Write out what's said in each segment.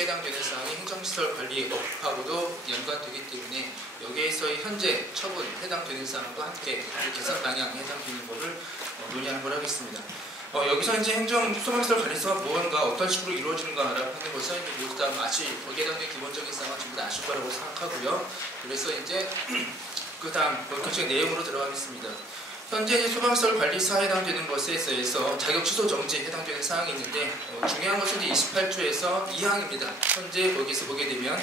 해당되는 사항이 행정시설 관리업하고도 연관되기 때문에 여기에서의 현재 처분 해당되는 사항과 함께 개선 방향에 해당되는 것을 논의하는 걸 하겠습니다. 여기서 이제 소방시설 관리사가 무언가 어떤 식으로 이루어지는가라고 하는 것은 이제 모두 다 거기에 해당되는 기본적인 사항은 전부 다 아실 거라고 생각하고요. 그래서 이제 그 다음 본격적인 내용으로 들어가겠습니다. 현재 소방시설 관리사에 해당되는 것에 대해서 자격 취소 정지에 해당되는 사항이 있는데 중요한 것은 이제 28조에서 2항입니다. 현재 거기서 보게 되면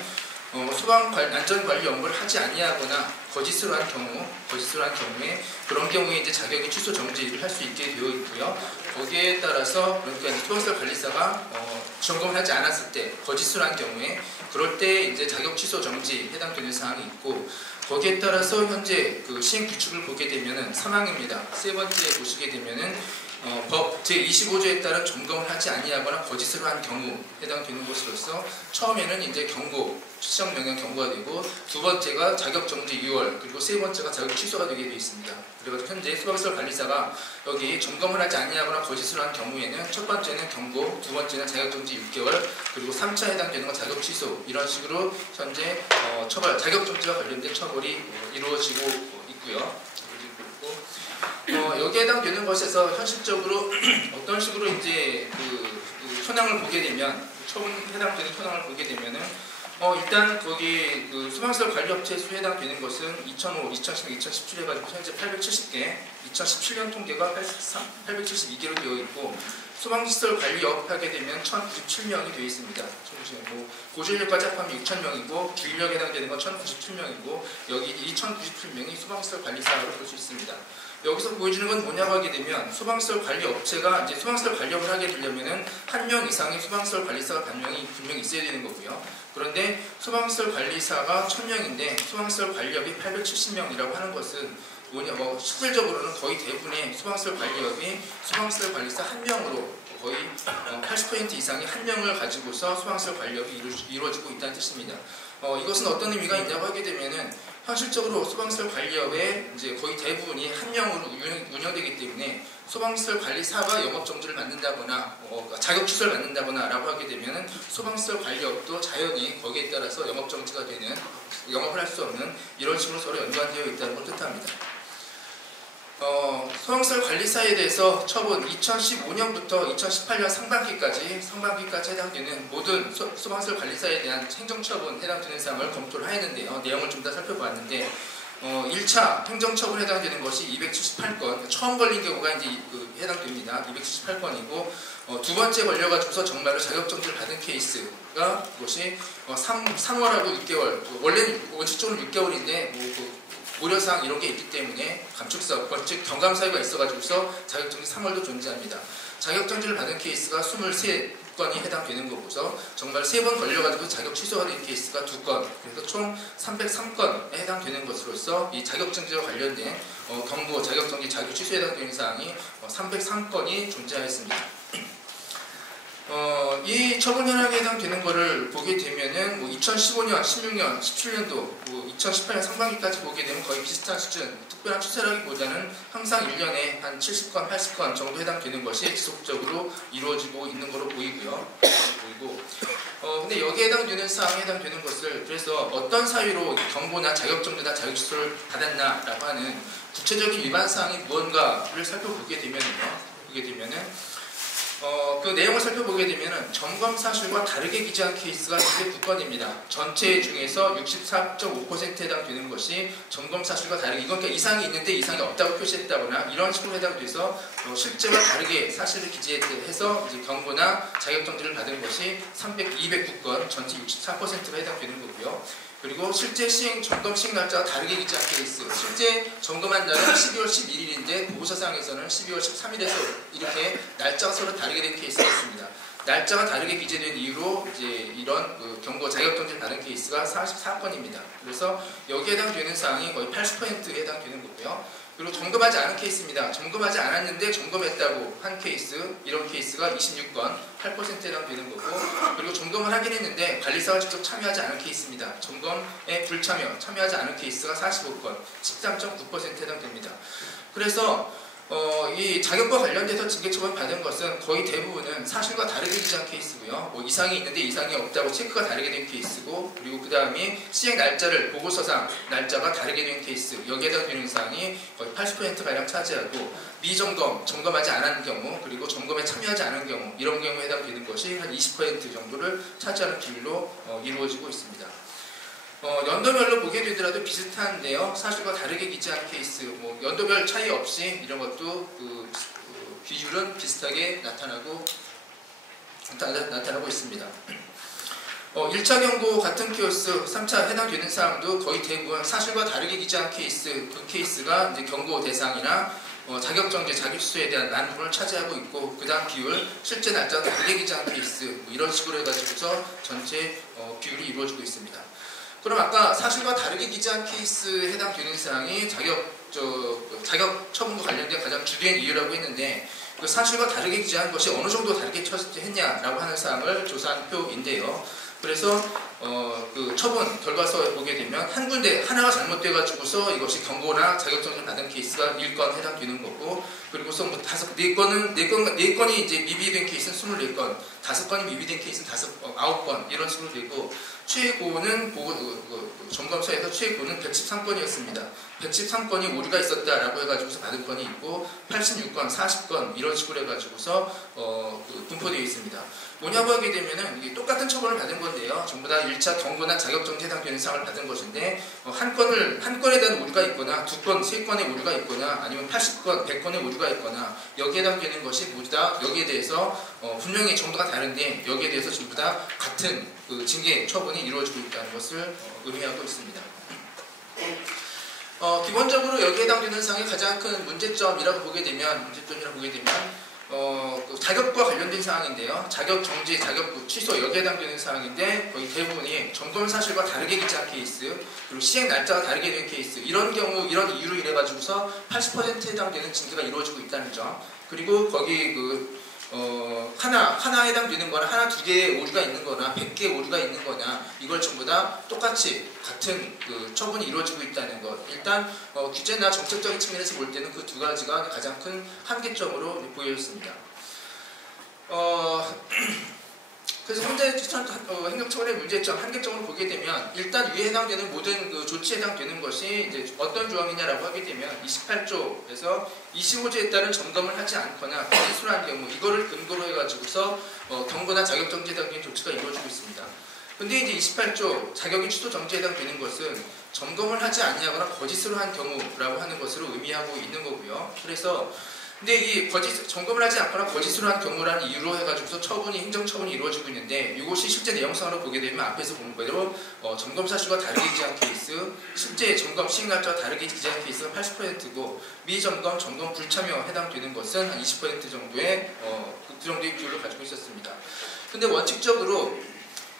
소방 안전관리 업무를 하지 아니하거나 거짓으로 한 경우에 그런 경우에 이제 자격이 취소 정지를 할 수 있게 되어 있고요. 거기에 따라서 그러니까 소방시설 관리사가 점검을 하지 않았을 때 거짓으로 한 경우에 그럴 때 이제 자격 취소 정지에 해당되는 사항이 있고 거기에 따라서 현재 그 시행 규칙을 보게 되면은 3항입니다. 세 번째 보시게 되면은 법 제25조에 따른 점검을 하지 아니하거나 거짓으로 한 경우 해당되는 것으로서 처음에는 이제 경고, 추적 명령 경고가 되고 두 번째가 자격 정지 유월 그리고 세 번째가 자격 취소가 되게 되어 있습니다. 그래가지고 현재 소방시설 관리사가 여기 점검을 하지 아니하거나 거짓으로 한 경우에는 첫 번째는 경고, 두 번째는 자격 정지 6개월 그리고 3차 해당되는 건 자격 취소 이런 식으로 현재 자격 정지와 관련된 처벌이 이루어지고 있고요. 여기에 해당되는 것에서 현실적으로 어떤 식으로 이제 그 현황을 보게 되면 처분 해당되는 현황을 보게 되면은 일단 거기 그 소방시설 관리업체 수에 해당되는 것은 2005, 2016, 2017 해가지고 현재 870개, 2017년 통계가 872개로 되어 있고 소방시설 관리업 하게 되면 1097명이 되어 있습니다. 고전력까지 합하면 6000명이고 주인력에 해당되는 건 1097명이고 여기 이 1097명이 소방시설 관리사로 볼 수 있습니다. 여기서 보여주는 건 뭐냐고 하게 되면 소방시설 관리업체가 이제 소방시설 관리업을 하게 되려면은 한 명 이상의 소방시설 관리사가 분명히 있어야 되는 거고요. 그런데 소방시설 관리사가 1000명인데 소방시설 관리업이 870명이라고 하는 것은 실질적으로는 거의 대부분의 소방시설 관리업이 소방시설 관리사 한 명으로 거의 80% 이상의 한 명을 가지고서 소방시설 관리업이 이루어지고 있다는 뜻입니다. 이것은 어떤 의미가 있냐고 하게 되면은 현실적으로 소방시설 관리업의 이제 거의 대부분이 한 명으로 운영되기 때문에 소방시설 관리사가 영업정지를 받는다거나 자격 취소를 받는다거나 라고 하게 되면은 소방시설 관리업도 자연히 거기에 따라서 영업정지가 되는 영업을 할 수 없는 이런 식으로 서로 연관되어 있다는 걸 뜻합니다. 소방시설 관리사에 대해서 처분 2015년부터 2018년 상반기까지 해당되는 모든 소방시설 관리사에 대한 행정처분 해당되는 사항을 검토를 하였는데요. 내용을 좀 더 살펴보았는데 1차 행정처분에 해당되는 것이 278건, 처음 걸린 경우가 이제 해당됩니다. 278건이고 두 번째 걸려가지고서 정말로 자격정지를 받은 케이스가 그것이 3월하고 6개월, 원래는 원칙적으로 6개월인데 고려사항 이런 게 있기 때문에 감축사, 즉 경감사유가 있어가지고서 자격정지 3월도 존재합니다. 자격정지를 받은 케이스가 23건이 해당되는 거고서 정말 3번 걸려가지고 자격 취소가 된 케이스가 2건, 그래서 총 303건에 해당되는 것으로서 이 자격정지와 관련된 경고, 자격정지, 자격 취소에 해당되는 사항이 303건이 존재하였습니다. 이 처분 현황에 해당되는 것을 보게 되면은 2015년, 16년, 17년도, 2018년 상반기까지 보게 되면 거의 비슷한 수준, 특별한 추세라기보다는 항상 1년에 한 70건, 80건 정도 해당되는 것이 지속적으로 이루어지고 있는 것으로 보이고요. 근데 여기에 해당되는 사항에 해당되는 것을 그래서 어떤 사유로 경고나 자격정지나 자격취소를 받았나라고 하는 구체적인 위반 사항이 무언가를 살펴보게 되면은 그 내용을 살펴보게 되면 점검 사실과 다르게 기재한 케이스가 209건입니다. 전체 중에서 64.5%에 해당되는 것이 점검 사실과 다르게, 이건 그러니까 이상이 있는데 이상이 없다고 표시했다거나 이런 식으로 해당돼서 실제와 다르게 사실을 기재해서 이제 경고나 자격정지를 받은 것이 209건, 전체 64%가 해당되는 거고요. 그리고 실제 점검 시행 날짜가 다르게 기재한 케이스, 실제 점검한 날은 12월 11일인데 보고서상에서는 12월 13일에서 이렇게 날짜가 서로 다르게 된 케이스가 있습니다. 날짜가 다르게 기재된 이유로 이제 이런 경고 자격정지를 받은 케이스가 44건입니다. 그래서 여기에 해당되는 사항이 거의 80%에 해당되는 거고요. 그리고 점검하지 않은 케이스입니다. 점검하지 않았는데 점검했다고 한 케이스, 이런 케이스가 26건, 8%에 해당되는 거고, 그리고 점검을 하긴 했는데 관리사가 직접 참여하지 않은 케이스입니다. 점검에 참여하지 않은 케이스가 45건, 13.9%에 해당됩니다. 그래서 이 자격과 관련돼서 징계처분 받은 것은 거의 대부분은 사실과 다르게 기재한 케이스고요. 뭐 이상이 있는데 이상이 없다고 체크가 다르게 된 케이스고, 그리고 그 다음에 시행 날짜를 보고서상 날짜가 다르게 된 케이스, 여기에 해당되는 사항이 거의 80%가량 차지하고, 미점검, 점검하지 않은 경우, 그리고 점검에 참여하지 않은 경우, 이런 경우에 해당되는 것이 한 20% 정도를 차지하는 비율로 이루어지고 있습니다. 연도별로 보게 되더라도 비슷한데요. 사실과 다르게 기재한 케이스, 뭐 연도별 차이 없이 이런 것도 비율은 비슷하게 나타나고 있습니다. 1차 경고 같은 케이스, 3차 해당되는 사항도 거의 대부분 사실과 다르게 기재한 케이스, 그 케이스가 이제 경고 대상이나 자격정지, 자격취소에 대한 난부를 차지하고 있고, 그 다음 비율, 실제 날짜가 다르게 기재한 케이스, 뭐 이런 식으로 해가지고서 전체 비율이 이루어지고 있습니다. 그럼 아까 사실과 다르게 기재한 케이스에 해당되는 사항이 자격 처분과 관련된 가장 주된 이유라고 했는데, 그 사실과 다르게 기재한 것이 어느 정도 다르게 했냐라고 하는 사항을 조사한 표인데요. 그래서 그 처분 결과서에 보게 되면 한 군데 하나가 잘못돼가지고서 이것이 경고나 자격정지 받은 케이스가 1건 해당되는 거고, 그리고서 뭐 4건이 이제 미비된 케이스는 24건, 5건이 미비된 케이스는 9건 이런 식으로 되고, 최고는 점검서에서 최고는 113건이었습니다. 113건이 오류가 있었다라고 해가지고서 받은 건이 있고, 86건, 40건 이런 식으로 해가지고서 분포되어 있습니다. 뭐냐고 하게 되면은 이게 똑같은 처분을 받은 건데요. 전부 다 1차 경고나 자격정지 해당되는 사항을 받은 것인데, 한 건에 대한 오류가 있거나 2건, 3건의 오류가 있거나 아니면 80건, 100건의 오류가 있거나 여기에 해당되는 것이 모두 다 여기에 대해서 분명히 정도가 다른데 여기에 대해서 전부 다 같은 그 징계 처분이 이루어지고 있다는 것을 의미하고 있습니다. 기본적으로 여기에 해당되는 사항의 가장 큰 문제점이라고 보게 되면 그 자격과 관련된 사항인데요. 자격 정지, 자격 취소 여기에 해당되는 사항인데 거의 대부분이 점검 사실과 다르게 기재한 케이스, 그리고 시행 날짜가 다르게 된 케이스, 이런 경우 이런 이유로 인해 가지고서 80%에 해당되는 징계가 이루어지고 있다는 점. 그리고 거기 하나 해당되는 거나 하나 두 개의 오류가 있는 거나 100개의 오류가 있는 거나 이걸 전부 다 똑같이 같은 그 처분이 이루어지고 있다는 것. 일단 규제나 정책적인 측면에서 볼 때는 그 두 가지가 가장 큰 한계점으로 보여졌습니다. 그래서 현재 행정처분의 문제점, 한계점으로 보게 되면 일단 위에 해당되는 모든 그 조치에 해당되는 것이 이제 어떤 조항이냐라고 하게 되면 28조에서 25조에 따른 점검을 하지 않거나 거짓으로 경우 이거를 근거로 해가지고서 경고나 자격정지에 해당되는 조치가 이루어지고 있습니다. 근데 이제 28조 자격이 취소 정지에 해당되는 것은 점검을 하지 않냐거나 거짓으로 한 경우라고 하는 것으로 의미하고 있는 거고요. 그래서 근데 이 점검을 하지 않거나 거짓으로 한 경우라는 이유로 해가지고서 행정처분이 이루어지고 있는데, 이것이 실제 내용상으로 보게 되면 앞에서 본 대로 점검 사실과 다르게 기재한 케이스, 실제 점검 시행 날짜와 다르게 기재한 케이스가 80%고, 미점검, 점검 불참여 해당되는 것은 한 20% 정도의 그 정도의 비율을 가지고 있었습니다. 근데 원칙적으로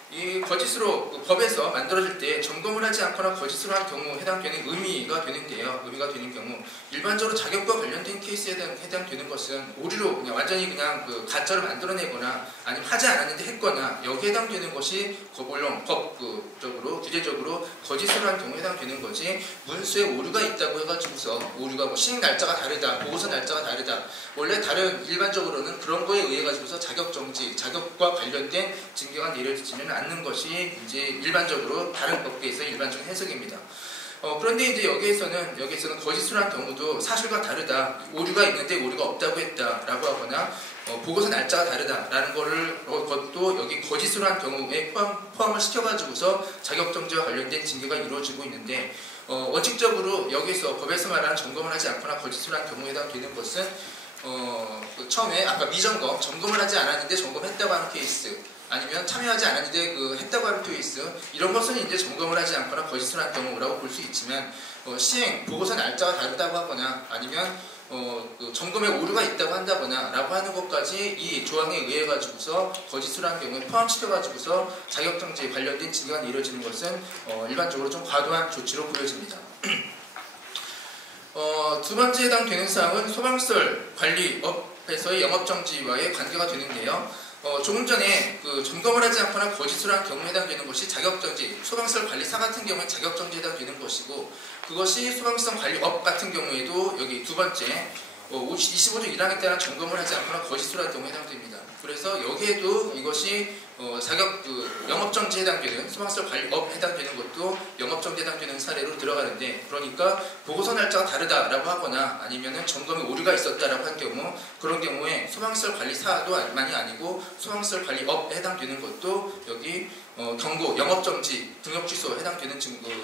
이 거짓으로 법에서 만들어질 때 점검을 하지 않거나 거짓으로 한 경우 해당되는 의미가 되는데요. 의미가 되는 경우 일반적으로 자격과 관련된 케이스에 해당되는 것은 오류로 완전히 그 가짜를 만들어내거나 아니면 하지 않았는데 했거나 여기에 해당되는 것이 물론 법적으로 규제적으로 거짓으로 한 경우에 해당되는 거지, 문수에 오류가 있다고 해가지고서 오류가 뭐 시행 날짜가 다르다, 보고서 날짜가 다르다, 원래 다른 일반적으로는 그런 거에 의해 가지고서 자격정지, 자격과 관련된 징계가 내려지지는 않는 것이 이제 일반적으로 다른 법계에서 일반적인 해석입니다. 그런데 이제 여기에서는 거짓으로 한 경우도 사실과 다르다, 오류가 있는데 오류가 없다고 했다라고 하거나 보고서 날짜가 다르다라는 것도 여기 거짓으로 한 경우에 포함을 시켜가지고서 자격정지와 관련된 징계가 이루어지고 있는데, 원칙적으로 여기서 법에서 말하는 점검을 하지 않거나 거짓으로 한 경우에 해당되는 것은 처음에 아까 미점검, 점검을 하지 않았는데 점검했다고 하는 케이스, 아니면 참여하지 않았는데 했다고 하는 케이스, 이런 것은 이제 점검을 하지 않거나 거짓을 한 경우라고 볼 수 있지만, 시행, 보고서 날짜가 다르다고 하거나 아니면 점검에 오류가 있다고 한다거나 라고 하는 것까지 이 조항에 의해 가지고서 거짓을 한 경우에 포함시켜 가지고서 자격정지에 관련된 징계가 이루어지는 것은 일반적으로 좀 과도한 조치로 보여집니다. 두 번째 해당되는 사항은 소방시설 관리업에서의 영업정지와의 관계가 되는데요. 조금 전에 점검을 하지 않거나 거짓을 한 경우에 해당되는 것이 자격정지, 소방시설 관리사 같은 경우는 자격정지에 해당되는 것이고, 그것이 소방시설 관리업 같은 경우에도 여기 두 번째 25주 이상에 따른 점검을 하지 않거나 거짓으로 할 경우에 해당됩니다. 그래서 여기에도 이것이 영업정지에 해당되는 소방시설 관리업 해당되는 것도 영업정지에 해당되는 사례로 들어가는데, 그러니까 보고서 날짜가 다르다라고 하거나 아니면은 점검에 오류가 있었다라고 한 경우, 그런 경우에 소방시설 관리사도 만이 아니고 소방시설 관리업에 해당되는 것도 여기 경고, 영업정지, 등록취소에 해당되는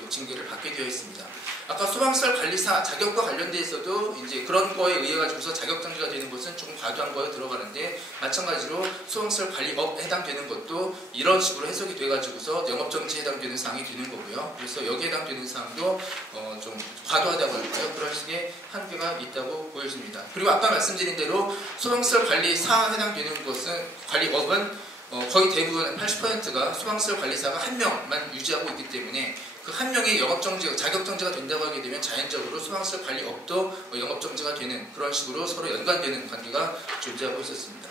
징계를 받게 되어 있습니다. 아까 소방시설 관리사 자격과 관련돼서도 이제 그런 거에 의해 가지고서 자격정지가 되는 것은 조금 과도한 거에 들어가는데, 마찬가지로 소방시설 관리업에 해당되는 것도 이런 식으로 해석이 돼 가지고서 영업정지에 해당되는 사항이 되는 거고요. 그래서 여기에 해당되는 사항도 좀 과도하다고 할까요? 그런 식의 한계가 있다고 보여집니다. 그리고 아까 말씀드린 대로 소방시설 관리사에 해당되는 것은, 관리업은 거의 대부분 80%가 소방시설 관리사가 한 명만 유지하고 있기 때문에 그 한 명의 영업정지가, 자격정지가 된다고 하게 되면 자연적으로 소방시설 관리업도 영업정지가 되는 그런 식으로 서로 연관되는 관계가 존재하고 있었습니다.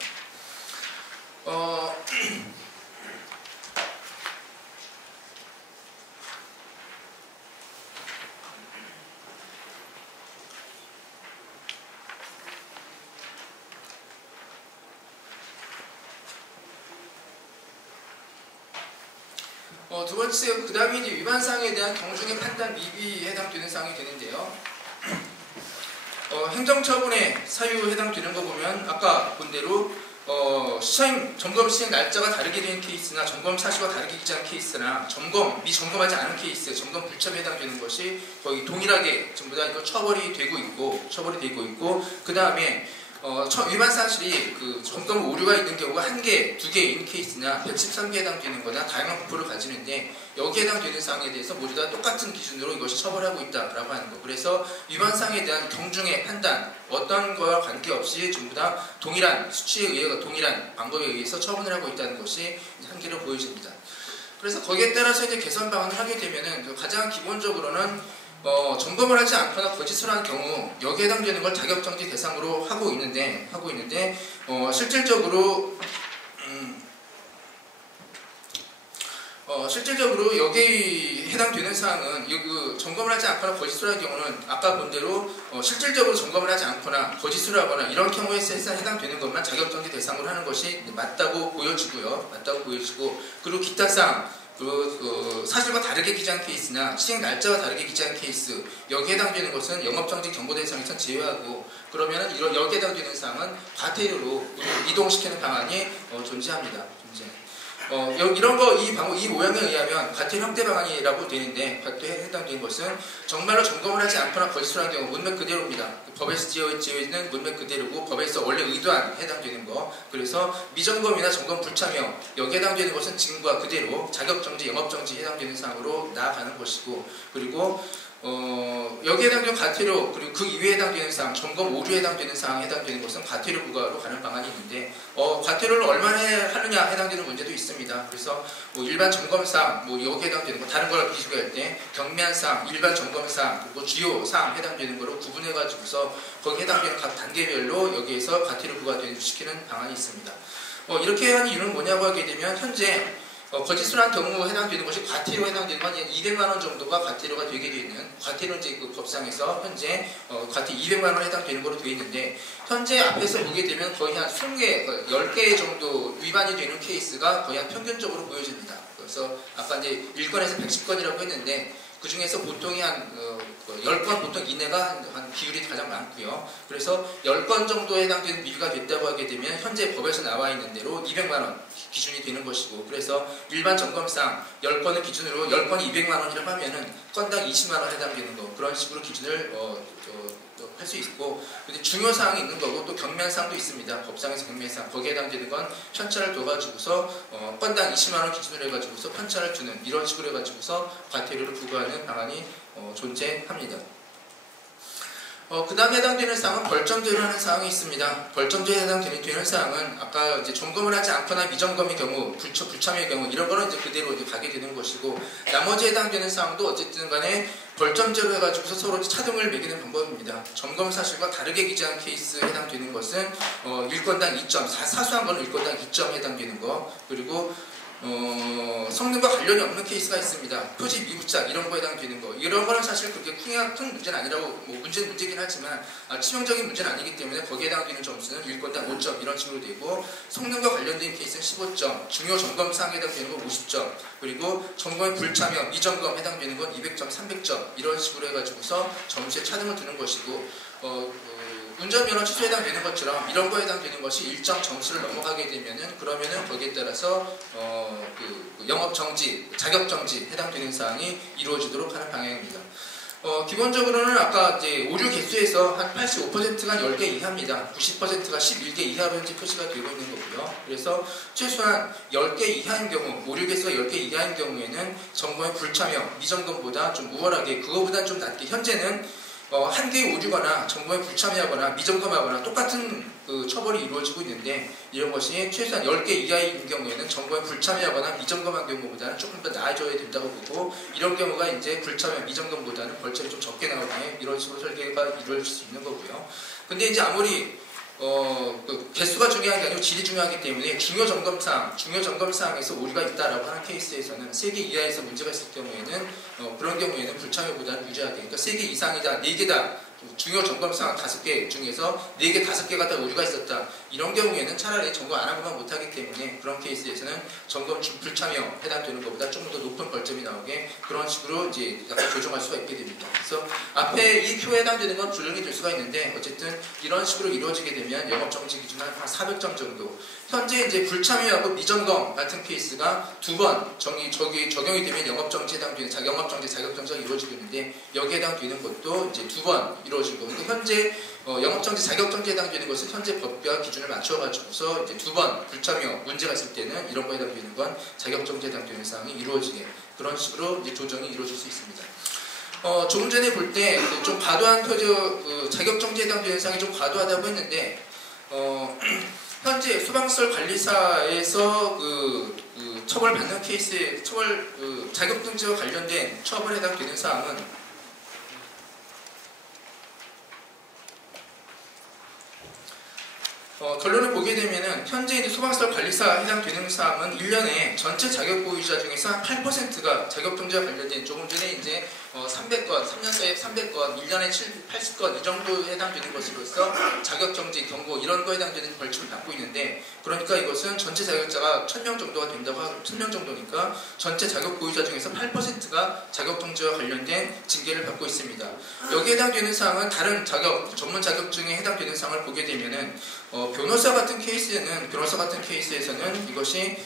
두 번째, 그 다음에 이제 위반사항에 대한 경중의 판단 미비에 해당되는 사항이 되는데요. 행정처분의 사유에 해당되는 거 보면 아까 본 대로 점검 시행 날짜가 다르게 된 케이스나 점검 사실과 다르게 기재한 케이스나 미점검하지 않은 케이스, 점검 불참에 해당되는 것이 거의 동일하게 전부 다 이거 처벌이 되고 있고, 그 다음에 위반 사실이 점검 오류가 있는 경우가 1개, 2개인 케이스나 113개에 해당되는 거나 다양한 부포를 가지는데, 여기에 해당되는 사항에 대해서 모두 다 똑같은 기준으로 이것이 처벌하고 있다라고 하는 거. 그래서 위반 사항에 대한 경중의 판단, 어떤 거와 관계없이 전부 다 동일한 수치에 의해, 동일한 방법에 의해서 처분을 하고 있다는 것이 한계로 보여집니다. 그래서 거기에 따라서 이제 개선 방안을 하게 되면은 가장 기본적으로는 점검을 하지 않거나 거짓을 한 경우 여기에 해당되는 걸 자격정지 대상으로 하고 있는데 실질적으로 여기에 해당되는 사항은 점검을 하지 않거나 거짓을 한 경우는 아까 본 대로 실질적으로 점검을 하지 않거나 거짓을 하거나 이런 경우에 해당되는 것만 자격정지 대상으로 하는 것이 맞다고 보여지고, 그리고 기타 사항, 사실과 다르게 기재한 케이스나 시행 날짜가 다르게 기재한 케이스, 여기에 해당되는 것은 영업정지 경고 대상에서 제외하고, 그러면 여기에 해당되는 사항은 과태료로 이동시키는 방안이 존재합니다. 이런 거, 이 모양에 의하면 과태료 형태 방안이라고 되는데, 과태료에 해당되는 것은 정말로 점검을 하지 않거나 거짓을 한 경우 문맥 그대로입니다. 법에서 지어있는 문맥 그대로고, 법에서 원래 의도한 해당되는 거. 그래서 미점검이나 점검 불참형, 여기에 해당되는 것은 지금과 그대로 자격정지, 영업정지에 해당되는 사항으로 나아가는 것이고, 그리고 여기에 해당되는 과태료, 그리고 그 이외에 해당되는 사항, 점검 오류에 해당되는 사항에 해당되는 것은 과태료 부과로 가는 방안이 있는데, 과태료를 얼마나 하느냐 해당되는 문제도 있습니다. 그래서 일반 점검사항, 여기에 해당되는 거, 다른 걸 비교할 때 경미한 사항, 일반 점검사항, 그리고 주요 사항 해당되는 거로 구분해가지고서 거기에 해당되는 각 단계별로 여기에서 과태료 부과되는 시키는 방안이 있습니다. 이렇게 하는 이유는 뭐냐고 하게 되면, 현재 거짓을 한 경우 해당되는 것이 과태료에 해당되는 건 200만원 정도가 과태료가 되게 되어 있는, 과태료 이제 법상에서 현재 과태료 200만원 해당되는 거로 되어 있는데, 현재 앞에서 보게 되면 거의 한 20개, 10개 정도 위반이 되는 케이스가 거의 한 평균적으로 보여집니다. 그래서 아까 이제 1건에서 110건이라고 했는데, 그 중에서 보통이 한 10건 보통 이내가 한 비율이 가장 많고요. 그래서 10건 정도에 해당되는 미비가 됐다고 하게 되면 현재 법에서 나와 있는 대로 200만원 기준이 되는 것이고, 그래서 일반 점검상 10건을 기준으로 10건이 200만원이라고 하면은 건당 20만원 해당되는 거, 그런 식으로 기준을 할 수 있고, 근데 중요사항이 있는 거고 또 경미한사항도 있습니다. 법상에서 경미한사항, 거기에 해당되는 건 편차를 둬가지고서 건당 20만원 기준으로 해가지고서 편차를 주는, 이런 식으로 해가지고서 과태료를 부과하는 방안이 존재합니다. 그 다음에 해당되는 사항은 벌점제로 하는 사항이 있습니다. 벌점제에 해당되는 사항은 아까 이제 점검을 하지 않거나 미점검의 경우, 불참의 경우, 이런 거는 이제 그대로 이제 가게 되는 것이고, 나머지 해당되는 사항도 어쨌든 간에 벌점제로 해가지고서 서로 차등을 매기는 방법입니다. 점검 사실과 다르게 기재한 케이스에 해당되는 것은 1건당 2점, 사소한 거는 1건당 2점 해당되는 거, 그리고 성능과 관련이 없는 케이스가 있습니다. 표지 미부착 이런 거에 해당되는 거. 이런 거는 사실 그렇게 큰 문제는 아니라고, 뭐 문제는 문제긴 하지만 치명적인 문제는 아니기 때문에 거기에 해당되는 점수는 1건당 5점 이런 식으로 되고, 성능과 관련된 케이스는 15점, 중요 점검 사항에 해당되는 건 50점, 그리고 점검에 불참여, 미점검 해당되는 건 200점, 300점 이런 식으로 해가지고서 점수에 차등을 두는 것이고, 운전면허 취소에 해당되는 것처럼 이런 거에 해당되는 것이 일정 점수를 넘어가게 되면은, 그러면은 거기에 따라서 영업 정지, 자격 정지 해당되는 사항이 이루어지도록 하는 방향입니다. 기본적으로는 아까 이제 오류 개수에서 한 85%가 10개 이하입니다. 90%가 11개 이하로 현재 표시가 되고 있는 거고요. 그래서 최소한 10개 이하인 경우, 오류 개수가 10개 이하인 경우에는 점검에 불참여, 미점검보다 좀 우월하게, 그거보다 좀 낮게, 현재는 한 개의 오류거나 점검에 불참여하거나 미점검하거나 똑같은 처벌이 이루어지고 있는데, 이런 것이 최소한 10개 이하인 경우에는 점검에 불참여하거나 미점검한 경우보다는 조금 더 나아져야 된다고 보고, 이런 경우가 이제 불참여, 미점검보다는 벌점이 좀 적게 나오게 이런 식으로 설계가 이루어질 수 있는 거고요. 근데 이제 아무리 개수가 중요한 게 아니고 질이 중요하기 때문에 중요 점검사항에서 오류가 있다라고 하는 케이스에서는 3개 이하에서 문제가 있을 경우에는 그런 경우에는 불참여보다는 유지하게, 그러니까 3개 이상이다, 4개다, 중요 점검사항 5개 중에서 4개, 5개가 다 오류가 있었다, 이런 경우에는 차라리 점검 안 하고만 못하기 때문에 그런 케이스에서는 점검 불참여 해당되는 것보다 조금 더 높은 벌점이 나오게 그런 식으로 이제 약간 조정할 수가 있게 됩니다. 그래서 앞에 이 표에 해당되는 건 조정이 될 수가 있는데, 어쨌든 이런 식으로 이루어지게 되면 영업정지 기준 한 400점 정도, 현재 이제 불참여하고 미점검 같은 케이스가 2번 적용이 되면 영업정지에 해당되는 영업정지, 자격정지가 이루어지고 있는데, 여기에 해당되는 것도 이제 2번 이루어지고, 그러니까 현재 영업정지, 자격정지에 해당되는 것은 현재 법과 기준을 맞춰가지고서 이제 2번 불참여 문제가 있을 때는 이런 거에 해당되는 건 자격정지에 해당되는 사항이 이루어지게, 그런 식으로 이제 조정이 이루어질 수 있습니다. 조금 전에 볼 때 좀 과도한 자격정지에 해당되는 사항이 좀 과도하다고 했는데, 현재 소방시설 관리사에서 처벌받는 케이스에 자격정지와 관련된 처벌에 해당되는 사항은 결론을 보게 되면은, 현재 이제 소방시설 관리사 해당되는 사항은 1년에 전체 자격 보유자 중에서 한 8%가 자격정지와 관련된, 조금 전에 이제 300건, 3년 사이에 300건, 1년에 80건 이 정도 해당되는 것으로서 자격정지, 경고 이런 거에 해당되는 벌칙을 받고 있는데, 그러니까 이것은 전체 자격자가 1000명 정도가 된다고 하고, 1000명 정도니까 전체 자격 보유자 중에서 8%가 자격정지와 관련된 징계를 받고 있습니다. 여기에 해당되는 사항은 다른 전문 자격증에 해당되는 사항을 보게 되면은, 변호사 같은 케이스에서는 이것이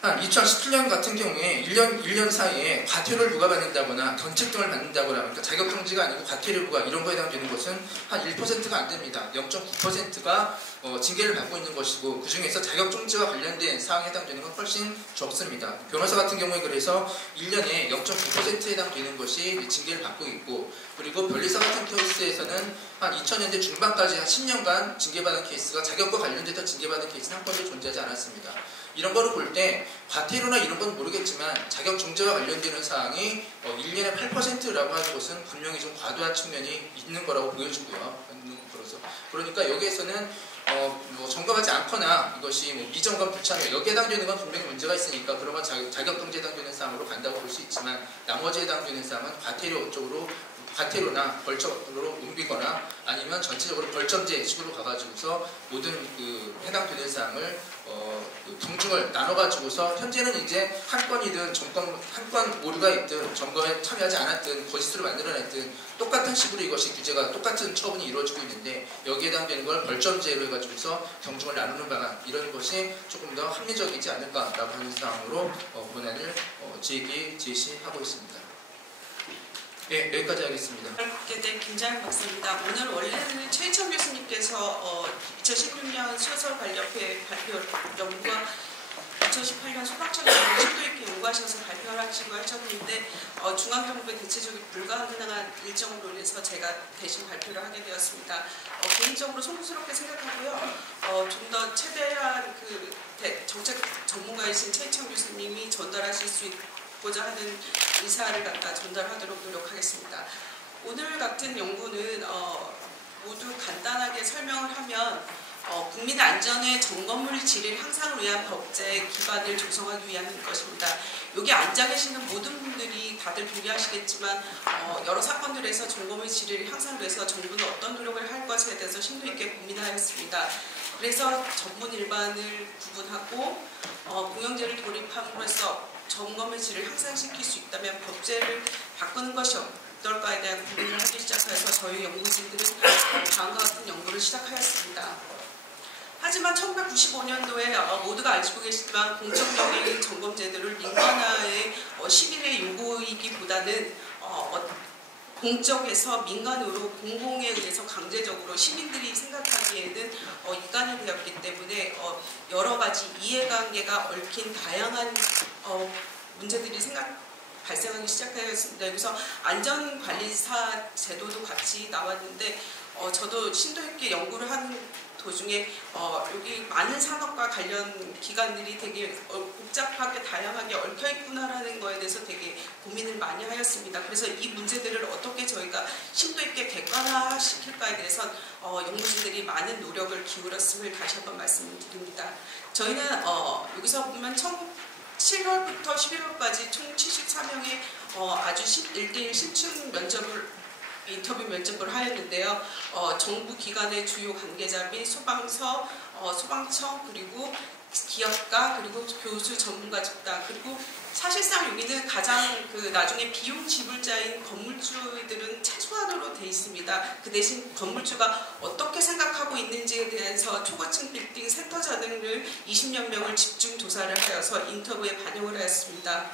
한 2017년 같은 경우에 1년 사이에 과태료를 부과받는다거나 견책 등을 받는다거나, 그러니까 자격정지가 아니고 과태료 부과 이런 거에 해당되는 것은 한 1%가 안 됩니다. 0.9%가 징계를 받고 있는 것이고, 그 중에서 자격정지와 관련된 사항에 해당되는 건 훨씬 적습니다. 변호사 같은 경우에 그래서 1년에 0.9%에 해당되는 것이 징계를 받고 있고, 그리고 변리사 같은 케이스에서는 한 2000년대 중반까지 한 10년간 징계받은 케이스가, 자격과 관련돼서 징계받은 케이스는 한 번도 존재하지 않았습니다. 이런 거를 볼 때 과태료나 이런 건 모르겠지만 자격정지와 관련되는 사항이 1년에 8%라고 하는 것은 분명히 좀 과도한 측면이 있는 거라고 보여지고요. 그러니까 여기에서는 점검하지 않거나 이것이 미점검 불참여, 여기에 해당되는 건 분명히 문제가 있으니까 그런 건 자격정지에 해당되는 사항으로 간다고 볼 수 있지만, 나머지에 해당되는 사항은 과태료나 벌점으로 옮기거나 아니면 전체적으로 벌점제 식으로 가가지고서 모든 해당되는 사항을 경중을 나눠가지고서, 현재는 이제 한 건이든 한 건 오류가 있든 점검에 참여하지 않았든 거짓으로 만들어냈든 똑같은 식으로 이것이 규제가, 똑같은 처분이 이루어지고 있는데, 여기에 해당되는 걸 벌점제로 해가지고서 경중을 나누는 방안, 이런 것이 조금 더 합리적이지 않을까라고 하는 사항으로 권한을 제시하고 있습니다. 네, 여기까지 하겠습니다. 네, 김자연 박사입니다. 오늘 원래는 최희천 교수님께서 2016년 수요설관리협회 발표 연구와 2018년 소방청 심도 있게 연구하셔서 발표를 하시고 하셨는데, 중앙정부의 대체적이 불가능한 일정으로 인해서 제가 대신 발표를 하게 되었습니다. 개인적으로 송구스럽게 생각하고요. 좀 더 최대한 정책 전문가이신 최희천 교수님이 전달하실 수 있고자 하는 의사를 갖다 전달하도록 노력하겠습니다. 오늘 같은 연구는 모두 간단하게 설명을 하면 국민 안전의 점검물 질을 향상을 위한 법제 기반을 조성하기 위한 것입니다. 여기 앉아 계시는 모든 분들이 다들 동의하시겠지만 여러 사건들에서 점검물 질을 향상을 위해서 정부는 어떤 노력을 할 것에 대해서 심도 있게 고민하였습니다. 그래서 전문 일반을 구분하고 공영제를 도입함으로써 점검의 질을 향상시킬 수 있다면 법제를 바꾸는 것이 어떨까에 대한 고민을 하기 시작해서 저희 연구진들은 다음과 같은 연구를 시작하였습니다. 하지만 1995년도에 모두가 알고 계시지만 공적영역 점검 제도를 민간화의 시민의 요구이기보다는 공적에서 민간으로 공공에 의해서 강제적으로 시민들이 생각하기에는 이관이 되었기 때문에 여러 가지 이해관계가 얽힌 다양한 문제들이 발생하기 시작하였습니다. 여기서 안전관리사 제도도 같이 나왔는데 저도 심도 있게 연구를 하는 도중에 여기 많은 산업과 관련 기관들이 되게 복잡하게 다양하게 얽혀있구나라는 거에 대해서 되게 고민을 많이 하였습니다. 그래서 이 문제들을 어떻게 저희가 심도 있게 객관화시킬까에 대해서 연구진들이 많은 노력을 기울였음을 다시 한번 말씀드립니다. 저희는 여기서 보면 7월부터 11월까지 총 74명의 아주 1대1 심층 인터뷰 면접을 하였는데요. 정부 기관의 주요 관계자 및 소방서, 소방청, 그리고 기업가, 그리고 교수 전문가 집단, 그리고 사실상 여기는 가장 나중에 비용 지불자인 건물주들은 최소한으로 되어 있습니다. 그 대신 건물주가 어떻게 생각하고 있는지에 대해서 초고층 빌딩 센터장을 20여 명을 집중 조사를 하여서 인터뷰에 반영을 하였습니다.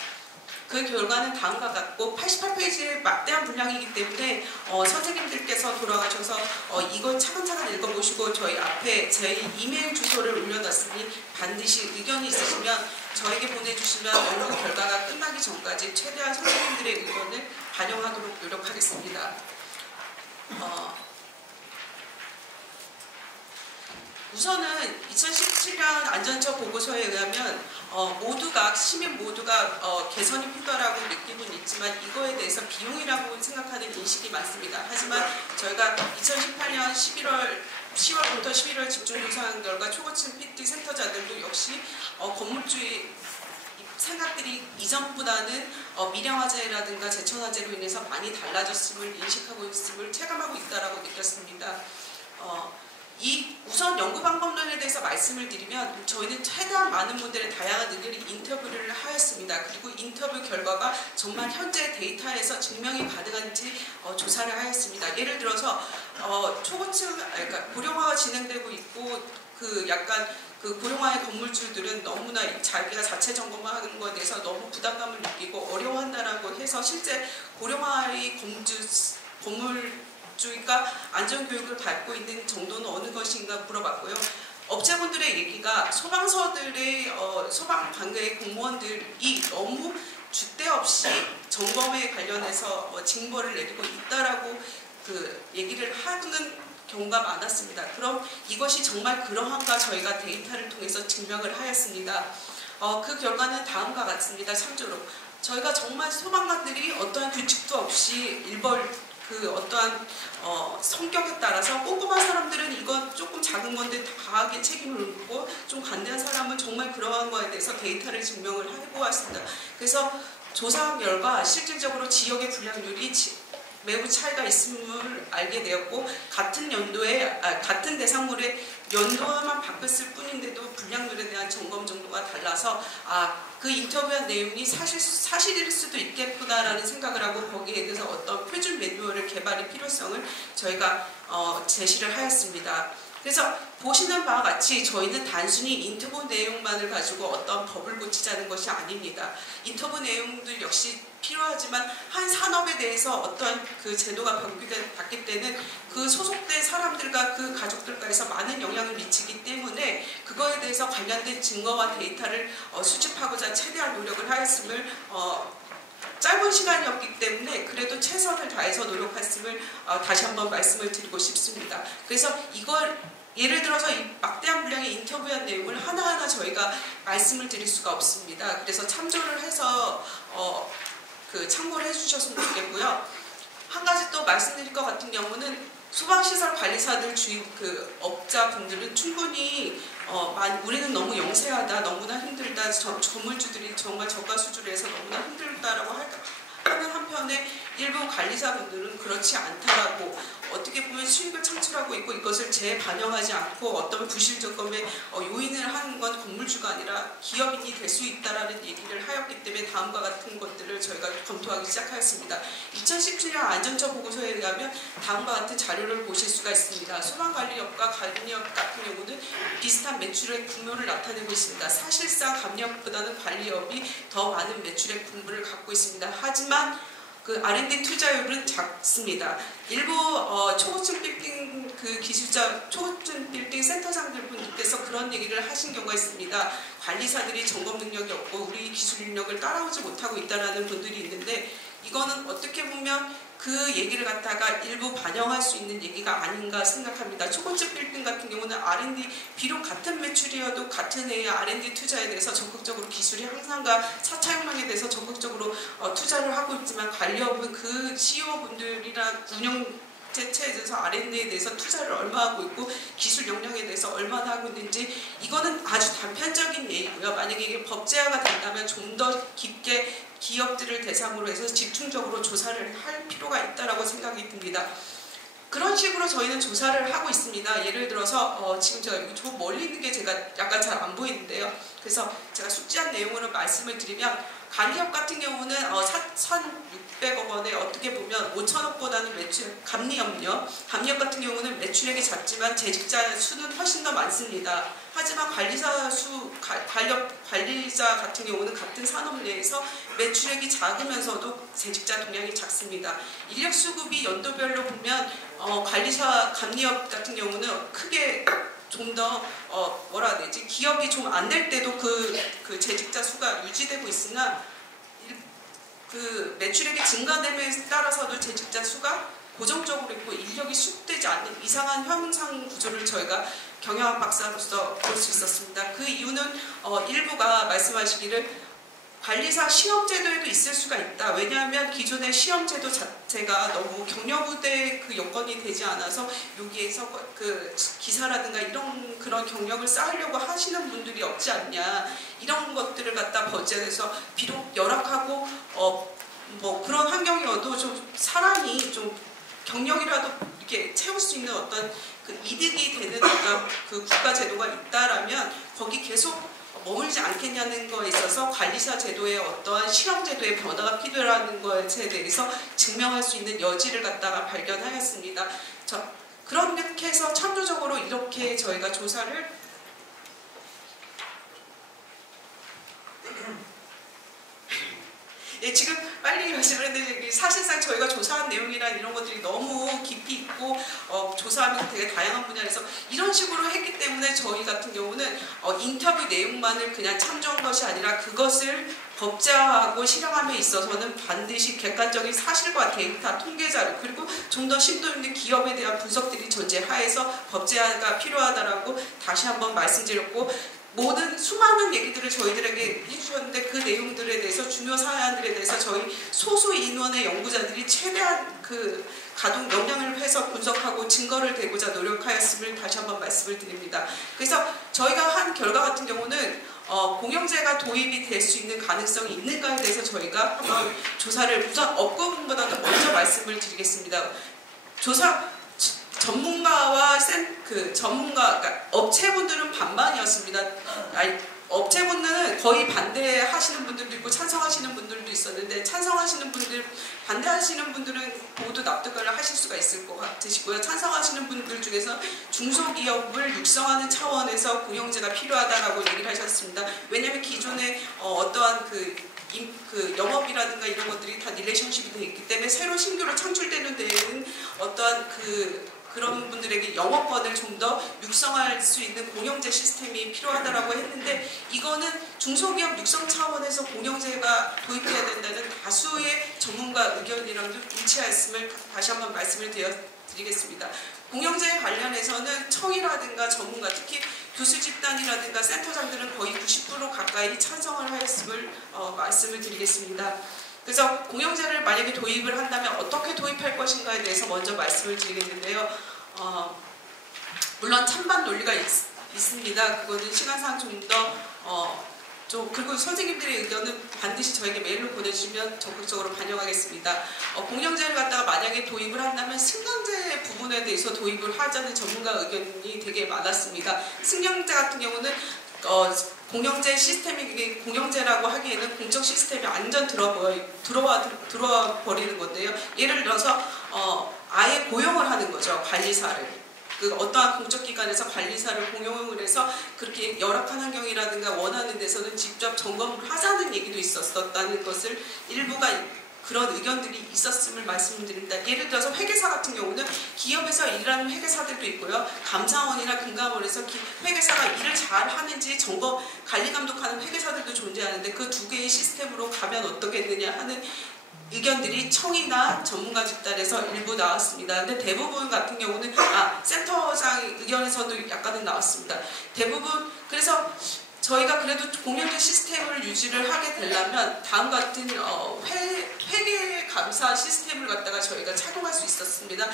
그 결과는 다음과 같고 88페이지의 막대한 분량이기 때문에 선생님들께서 돌아가셔서 이걸 차근차근 읽어보시고 저희 앞에 제 이메일 주소를 올려놨으니 반드시 의견이 있으시면 저에게 보내주시면 연구 결과가 끝나기 전까지 최대한 선생님들의 의견을 반영하도록 노력하겠습니다. 우선은 2017년 안전처 보고서에 의하면 모두가 시민 모두가 개선이 필요하다고 느끼고는 있지만 이거에 대해서 비용이라고 생각하는 인식이 많습니다. 하지만 저희가 2018년 10월부터 11월 집중조사한 결과 초고층 PT 센터장들도 역시 건물주의 생각들이 이전보다는 미량화재라든가 제천화재로 인해서 많이 달라졌음을 인식하고 있음을 체감하고 있다라고 느꼈습니다. 우선 연구 방법론에 대해서 말씀을 드리면 저희는 최대한 많은 분들의 다양한 의견을 인터뷰를 하였습니다. 그리고 인터뷰 결과가 정말 현재 데이터에서 증명이 가능한지 조사를 하였습니다. 예를 들어서 초고층, 그러니까 고령화가 진행되고 있고 고령화의 건물주들은 너무나 자기가 자체 점검하는 것에 대해서 너무 부담감을 느끼고 어려워한다라고 해서 실제 고령화의 건물주가 안전교육을 받고 있는 정도는 어느 것인가 물어봤고요. 업체분들의 얘기가 소방서들의 소방관계의 공무원들이 너무 줏대 없이 점검에 관련해서 징벌을 내리고 있다라고 얘기를 하는 경우가 많았습니다. 그럼 이것이 정말 그러한가 저희가 데이터를 통해서 증명을 하였습니다. 그 결과는 다음과 같습니다. 3조로 저희가 정말 소방관들이 어떠한 규칙도 없이 어떠한 성격에 따라서 꼼꼼한 사람들은 이거 조금 작은 건데 과하게 책임을 묻고 좀 관대한 사람은 정말 그러한 거에 대해서 데이터를 증명을 해보았습니다. 그래서 조사한 결과 실질적으로 지역의 불량률이 매우 차이가 있음을 알게 되었고 같은 대상물의 연도만 바꿨을 뿐인데도 불량률에 대한 점검 정도가 달라서 그 인터뷰한 내용이 사실일 수도 있겠구나라는 생각을 하고 거기에 대해서 어떤 표준 매뉴얼을 개발의 필요성을 저희가 제시를 하였습니다. 그래서 보시는 바와 같이 저희는 단순히 인터뷰 내용만을 가지고 어떤 법을 고치자는 것이 아닙니다. 인터뷰 내용도 역시 필요하지만 한 산업에 대해서 어떤 제도가 바뀔 때는 그 소속된 사람들과 그 가족들과에서 많은 영향을 미치기 때문에 그거에 대해서 관련된 증거와 데이터를 수집하고자 최대한 노력을 하였음을 짧은 시간이었기 때문에 그래도 최선을 다해서 노력했음을 다시 한번 말씀을 드리고 싶습니다. 그래서 이걸 예를 들어서 이 막대한 분량의 인터뷰한 내용을 하나하나 저희가 말씀을 드릴 수가 없습니다. 그래서 참조를 해서 참고를 해주셨으면 좋겠고요. 한 가지 또 말씀드릴 것 같은 경우는 소방시설 관리사들 업자분들은 충분히 우리는 너무 영세하다, 너무나 힘들다, 건물주들이 정말 저가 수주를 해서 너무나 힘들다라고 하는 한편에 일부 관리사분들은 그렇지 않다라고 어떻게 보면 수익을 창출하고 있고 이것을 재반영하지 않고 어떤 부실적금의 요인을 하는 건 건물주가 아니라 기업인이 될 수 있다라는 얘기를 하였기 때문에 다음과 같은 것들을 저희가 검토하기 시작하였습니다. 2017년 안전처 보고서에 의하면 다음과 같은 자료를 보실 수가 있습니다. 소방관리업과 관리업 같은 경우는 비슷한 매출의 규모를 나타내고 있습니다. 사실상 감리업보다는 관리업이 더 많은 매출의 규모를 갖고 있습니다. 하지만 그 R&D 투자율은 작습니다. 일부 초고층 빌딩 초고층 빌딩 센터장들 분들께서 그런 얘기를 하신 경우가 있습니다. 관리사들이 점검 능력이 없고 우리 기술 능력을 따라오지 못하고 있다라는 분들이 있는데 이거는 어떻게 보면 그 얘기를 갖다가 일부 반영할 수 있는 얘기가 아닌가 생각합니다. 초고층 빌딩 같은 경우는 R&D 비록 같은 매출이어도 같은 해에 R&D 투자에 대해서 적극적으로 기술의 향상과 4차 혁명에 대해서 적극적으로 투자를 하고 있지만 관리업은 그 CEO분들이나 운영체에 대해서 R&D에 대해서 투자를 얼마 하고 있고 기술 역량에 대해서 얼마나 하고 있는지 이거는 아주 단편적인 얘기고요. 만약에 이게 법제화가 된다면 좀 더 깊게 기업들을 대상으로 해서 집중적으로 조사를 할 필요가 있다고 생각이 듭니다. 그런 식으로 저희는 조사를 하고 있습니다. 예를 들어서 지금 제가 여기 저 멀리 있는 게 제가 약간 잘 안 보이는데요. 그래서 제가 숙지한 내용으로 말씀을 드리면 관리업 같은 경우는 1,600억 원에 어떻게 보면 5천억보다는 매출, 감리업요. 감리업 같은 경우는 매출액이 작지만 재직자 수는 훨씬 더 많습니다. 하지만 관리자 같은 경우는 같은 산업 내에서 매출액이 작으면서도 재직자 동향이 작습니다. 인력 수급이 연도별로 보면 관리사 감리업 같은 경우는 크게 좀 더 뭐라 해야 되지? 기업이 좀 안 될 때도 그 재직자 수가 유지되고 있으나 그 매출액이 증가됨에 따라서도 재직자 수가 고정적으로 있고 인력이 수급되지 않는 이상한 현상 구조를 저희가 경영학 박사로서 볼 수 있었습니다. 그 이유는 일부가 말씀하시기를 관리사 시험제도에도 있을 수가 있다. 왜냐하면 기존의 시험제도 자체가 너무 경력우대 그 여건이 되지 않아서 여기에서 그 기사라든가 이런 그런 경력을 쌓으려고 하시는 분들이 없지 않냐. 이런 것들을 갖다 법제에서 비록 열악하고 뭐 그런 환경이어도 좀 사람이 좀 경력이라도 이렇게 채울 수 있는 어떤 그 이득이 되는 어떤 그 국가제도가 있다라면 거기 계속 머물지 않겠냐는 거에 있어서 관리사 제도의 어떠한 시험제도의 변화가 필요하다는 것에 대해서 증명할 수 있는 여지를 갖다가 발견하였습니다. 그렇게 해서 참조적으로 이렇게 저희가 조사를 지금 빨리 말씀을 했는데 사실상 저희가 조사한 내용이나 이런 것들이 너무 깊이 있고 조사하면서 되게 다양한 분야에서 이런 식으로 했기 때문에 저희 같은 경우는 인터뷰 내용만을 그냥 참조한 것이 아니라 그것을 법제화하고 실행함에 있어서는 반드시 객관적인 사실과 데이터, 통계자료 그리고 좀 더 심도 있는 기업에 대한 분석들이 존재하에서 법제화가 필요하다라고 다시 한번 말씀드렸고 모든 수많은 얘기들을 저희들에게 해주셨는데 그 내용들에 대해서 중요 사안들에 대해서 저희 소수 인원의 연구자들이 최대한 그 가동 역량을 해서 분석하고 증거를 대고자 노력하였음을 다시 한번 말씀을 드립니다. 그래서 저희가 한 결과 같은 경우는 공영제가 도입이 될 수 있는 가능성이 있는가에 대해서 저희가 한번 조사를 우선 업부분보다는 먼저 말씀을 드리겠습니다. 전문가와 그러니까 업체분들은 반반이었습니다. 업체분들은 거의 반대하시는 분들도 있고 찬성하시는 분들도 있었는데 찬성하시는 분들, 반대하시는 분들은 모두 납득을 하실 수가 있을 것 같으시고요. 찬성하시는 분들 중에서 중소기업을 육성하는 차원에서 공영제가 필요하다라고 얘기를 하셨습니다. 왜냐하면 기존에 어떠한 그 영업이라든가 이런 것들이 다 릴레이션십이 되어 있기 때문에 새로 신규로 창출되는 데에는 어떠한 그런 분들에게 영업권을 좀 더 육성할 수 있는 공영제 시스템이 필요하다라고 했는데 이거는 중소기업 육성 차원에서 공영제가 도입돼야 된다는 다수의 전문가 의견이랑도 일치하였음을 다시 한번 말씀을 드리겠습니다. 공영제 관련해서는 청이라든가 전문가, 특히 교수 집단이라든가 센터장들은 거의 90% 가까이 찬성을 하였음을 말씀을 드리겠습니다. 그래서 공영제를 만약에 도입을 한다면 어떻게 도입할 것인가에 대해서 먼저 말씀을 드리겠는데요. 물론 찬반 논리가 있습니다. 그거는 시간상 좀 더 그리고 선생님들의 의견은 반드시 저에게 메일로 보내주시면 적극적으로 반영하겠습니다. 공영제를 갖다가 만약에 도입을 한다면 승강제 부분에 대해서 도입을 하자는 전문가 의견이 되게 많았습니다. 승강제 같은 경우는 공영제 시스템이 공영제라고 하기에는 공적 시스템이 완전 들어와 버리는 건데요. 예를 들어서 아예 고용을 하는 거죠. 관리사를. 어떠한 공적기관에서 관리사를 공용을 해서 그렇게 열악한 환경이라든가 원하는 데서는 직접 점검을 하자는 얘기도 있었다는 것을 일부가 그런 의견들이 있었음을 말씀드립니다. 예를 들어서 회계사 같은 경우는 기업에서 일하는 회계사들도 있고요. 감사원이나 금감원에서 회계사가 일을 잘 하는지 점검, 관리 감독하는 회계사들도 존재하는데 그 두 개의 시스템으로 가면 어떻겠느냐 하는 의견들이 청이나 전문가 집단에서 일부 나왔습니다. 근데 대부분 같은 경우는 센터장 의견에서도 약간은 나왔습니다. 대부분 그래서 저희가 그래도 공영제 시스템을 유지를 하게 되려면 다음 같은 회계 감사 시스템을 갖다가 저희가 착용할 수 있었습니다.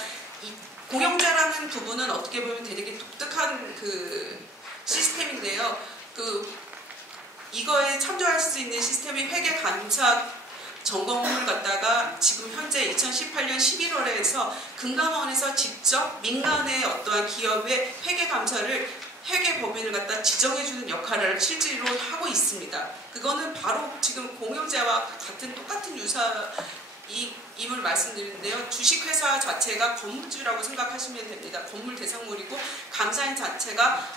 이 공영제라는 부분은 어떻게 보면 되게 독특한 그 시스템인데요. 이거에 참조할 수 있는 시스템이 회계 감사 점검을 갖다가 지금 현재 2018년 11월에서 금감원에서 직접 민간의 어떠한 기업의 회계 감사를 회계 법인을 갖다 지정해주는 역할을 실제로 하고 있습니다. 그거는 바로 지금 공영제와 같은 똑같은 유사임을 말씀드리는데요. 주식회사 자체가 건물주라고 생각하시면 됩니다. 건물 대상물이고 감사인 자체가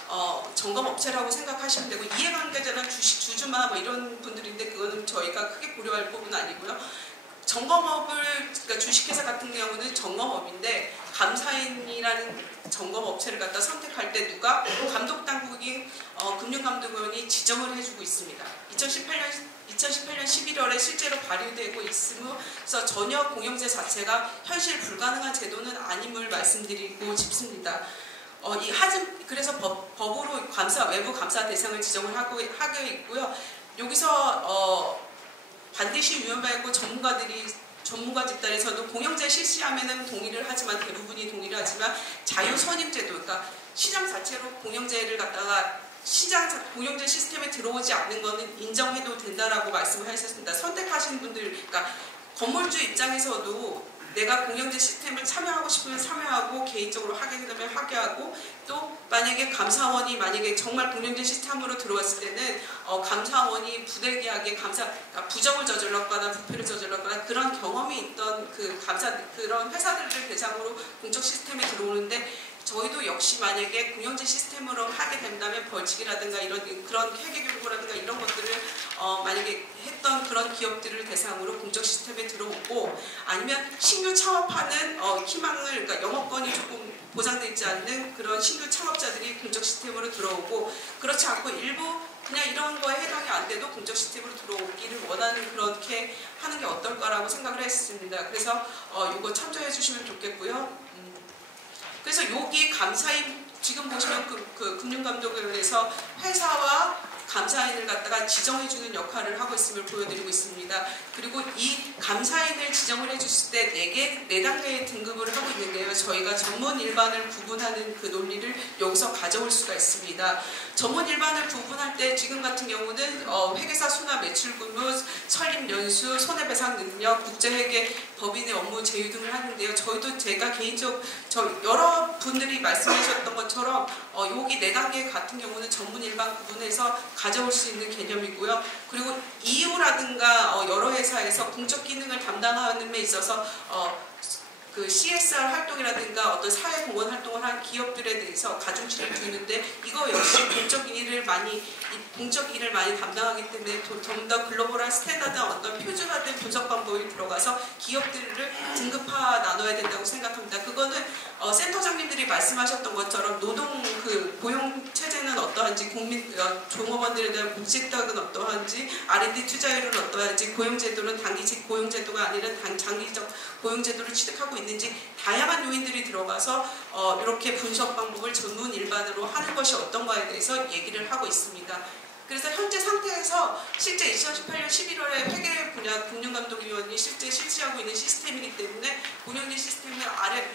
점검업체라고 생각하시면 되고 이해관계자는 주식 주주마 뭐 이런 분들인데 그거는 저희가 크게 고려할 부분은 아니고요. 그러니까 주식회사 같은 경우는 점검업인데 감사인이라는 점검업체를 갖다 선택할 때 누가 감독당국인 금융감독원이 지정을 해주고 있습니다. 2018년 11월에 실제로 발효되고 있으면서 전혀 공영제 자체가 현실 불가능한 제도는 아님을 말씀드리고 싶습니다. 그래서 법으로 외부 감사 대상을 지정을 하고 있고요. 여기서 반드시 위험하고 전문가 집단에서도 공영제 실시하면은 동의를 하지만 대부분이 동의를 하지만 자유선임제도 그러니까 시장 자체로 공영제를 갖다가 공영제 시스템에 들어오지 않는 것은 인정해도 된다라고 말씀을 하셨습니다. 선택하신 분들, 그러니까 건물주 입장에서도 내가 공영제 시스템을 참여하고 싶으면 참여하고 개인적으로 하게 되면 하게 하고 또 만약에 감사원이 정말 공영제 시스템으로 들어왔을 때는 감사원이 부득이하게 그러니까 부정을 저질렀거나 부패를 저질렀거나 그런 경험이 있던 그런 회사들을 대상으로 공적 시스템에 들어오는데 저희도 역시 만약에 공영제 시스템으로 하게 된다면 벌칙이라든가 그런 회계경고라든가 이런 것들을 만약에 했던 그런 기업들을 대상으로 공적 시스템에 들어오고 아니면 신규 창업하는 그러니까 영업권이 조금 보장되어 있지 않는 그런 신규 창업자들이 공적 시스템으로 들어오고 그렇지 않고 일부 그냥 이런 거에 해당이 안 돼도 공적 시스템으로 들어오기를 원하는 그렇게 하는 게 어떨까라고 생각을 했습니다. 그래서 이거 참조해 주시면 좋겠고요. 그래서 여기 감사인 지금 보시면 그 금융감독원에서 회사와 감사인을 갖다가 지정해주는 역할을 하고 있음을 보여드리고 있습니다. 그리고 이 감사인을 지정을 해주실 때 4단계의 등급을 하고 있는데요. 저희가 전문 일반을 구분하는 그 논리를 여기서 가져올 수가 있습니다. 전문 일반을 구분할 때 지금 같은 경우는 회계사 수납 매출 근무, 설립 연수, 손해배상 능력, 국제회계, 법인의 업무 제휴 등을 하는데요. 저희도 제가 여러 분들이 말씀하셨던 것처럼 여기 4단계 같은 경우는 전문 일반 구분해서 가져올 수 있는 개념이고요. 그리고 EU라든가 여러 회사에서 공적 기능을 담당하는 데 있어서 그 CSR 활동이라든가 어떤 사회공헌 활동을 한 기업들에 대해서 가중치를 두는데 이거 역시 공적 일을 많이 담당하기 때문에 좀 더 글로벌한 스탠다드한 어떤 표준화된 분석 방법이 들어가서 기업들을 등급화 나눠야 된다고 생각합니다. 그거는 센터장님들이 말씀하셨던 것처럼 노동 고용 체제는 어떠한지 종업원들에 대한 복지덕은 어떠한지 R&D 투자율은 어떠한지 고용제도는 단기직 고용제도가 아니라 장기적 고용제도를 취득하고 있는지 다양한 요인들이 들어가서 이렇게 분석 방법을 전문 일반으로 하는 것이 어떤가에 대해서 얘기를 하고 있습니다. 그래서 현재 상태에서 실제 2018년 11월에 회계 분야 금융감독위원이 실제 실시하고 있는 시스템이기 때문에 운영진 시스템을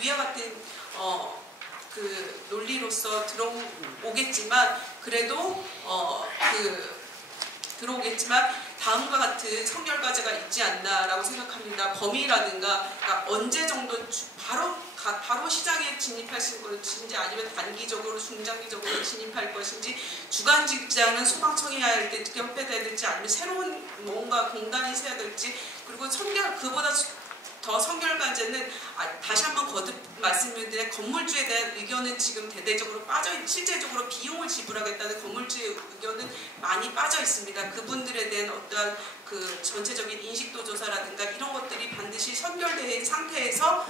위와 같은 그 논리로서 들어오겠지만 그래도 들어오겠지만 다음과 같은 청결과제가 있지 않나라고 생각합니다. 범위라든가 그러니까 언제 정도 바로 시장에 진입하실 것인지 아니면 단기적으로 중장기적으로 진입할 것인지 주간 직장은 소방청이 해야 될지 협회돼야 될지 아니면 새로운 뭔가 공단이 세야 될지 그리고 그보다 더 성결과제는 다시 한번 거듭 말씀드린 건물주에 대한 의견은 지금 대대적으로 실제적으로 비용을 지불하겠다는 건물주의 의견은 많이 빠져 있습니다. 그분들에 대한 어떠한 그 전체적인 인식도 조사라든가 이런 것들이 반드시 선결된 상태에서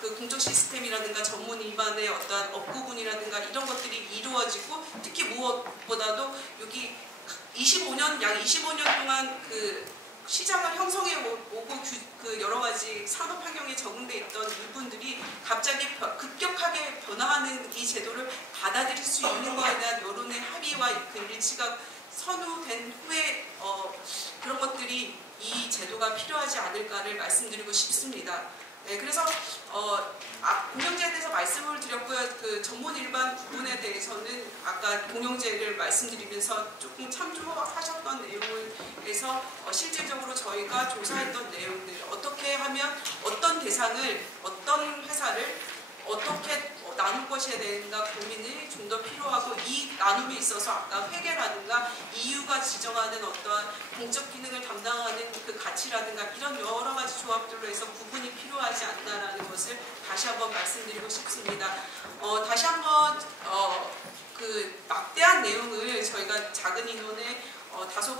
그 공적 시스템이라든가 전문 위반의 어떠한 업구분이라든가 이런 것들이 이루어지고 특히 무엇보다도 여기 약 25년 동안 그 시장을 형성해 오고 그 여러 가지 산업 환경에 적응돼 있던 이분들이 갑자기 급격하게 변화하는 이 제도를 받아들일 수 있는 것에 대한 여론의 합의와 그 일치가 선후된 후에 그런 것들이 이 제도가 필요하지 않을까를 말씀드리고 싶습니다. 네, 그래서 공영제에 대해서 말씀을 드렸고요. 그 전문 일반 부분에 대해서는 아까 공영제를 말씀드리면서 조금 참조하셨던 내용에서 실질적으로 저희가 조사했던 내용들 어떻게 하면 어떤 대상을 어떤 회사를 어떻게 나눌 것에 대한 고민이 좀 더 필요하고 이 나눔에 있어서 아까 회계라든가 EU가 지정하는 어떠한 공적 기능을 담당하는 그 가치라든가 이런 여러 가지 조합들로 해서 구분이 필요하지 않나라는 것을 다시 한번 말씀드리고 싶습니다. 다시 한번 그 막대한 내용을 저희가 작은 인원의 다소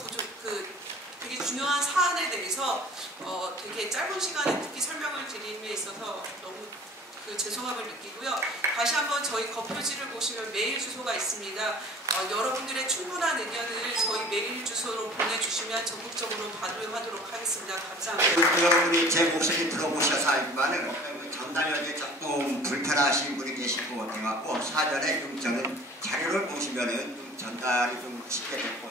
되게 중요한 사안에 대해서 되게 짧은 시간에 특히 설명을 드림에 있어서 너무 죄송함을 느끼고요. 다시 한번 저희 거표지를 보시면 메일 주소가 있습니다. 여러분들의 충분한 의견을 저희 메일 주소로 보내주시면 적극적으로 반영하도록 하겠습니다. 감사합니다. 여러분이 제 목소리 들어보셔서 알지만은 전달력이 조금 불편하신 분이 계시고 같아갖고 사전에 좀 저는 자료를 보시면은 좀 전달이 좀 쉽게 될 것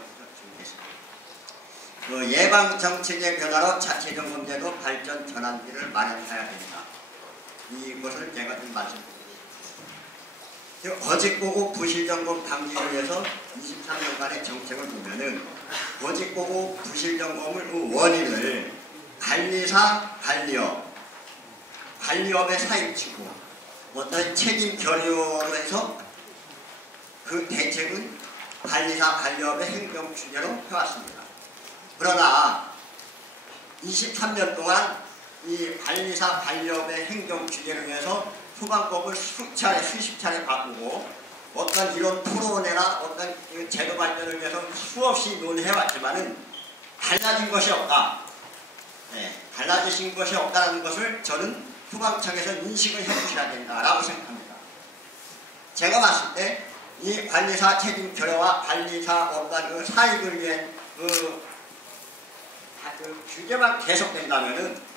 같습니다. 예방 정책의 변화로 자체 점검제도 발전 전환기를 마련해야 됩니다. 이것을 제가 좀 말씀드립니다. 거짓보고 부실점검 방지를 위해서 23년간의 정책을 보면은 거짓보고 부실점검을 원인을 관리사, 관리업의 사입치고 어떤 책임 결여로 해서 그 대책은 관리사, 관리업의 행정 추계로 해왔습니다. 그러나 23년 동안 이 관리사, 관리업의 행정 규제를 위해서 소방법을 수십 차례 바꾸고 어떤 이런 토론회나 어떤 제도 발전을 위해서 수없이 논의해왔지만은 달라진 것이 없다. 네, 달라지신 것이 없다는 것을 저는 소방청에서 인식을 해주셔야 된다라고 생각합니다. 제가 봤을 때 이 관리사 책임 결여와 관리사 어떤 그 사익을 위한 그 규제만 계속된다면은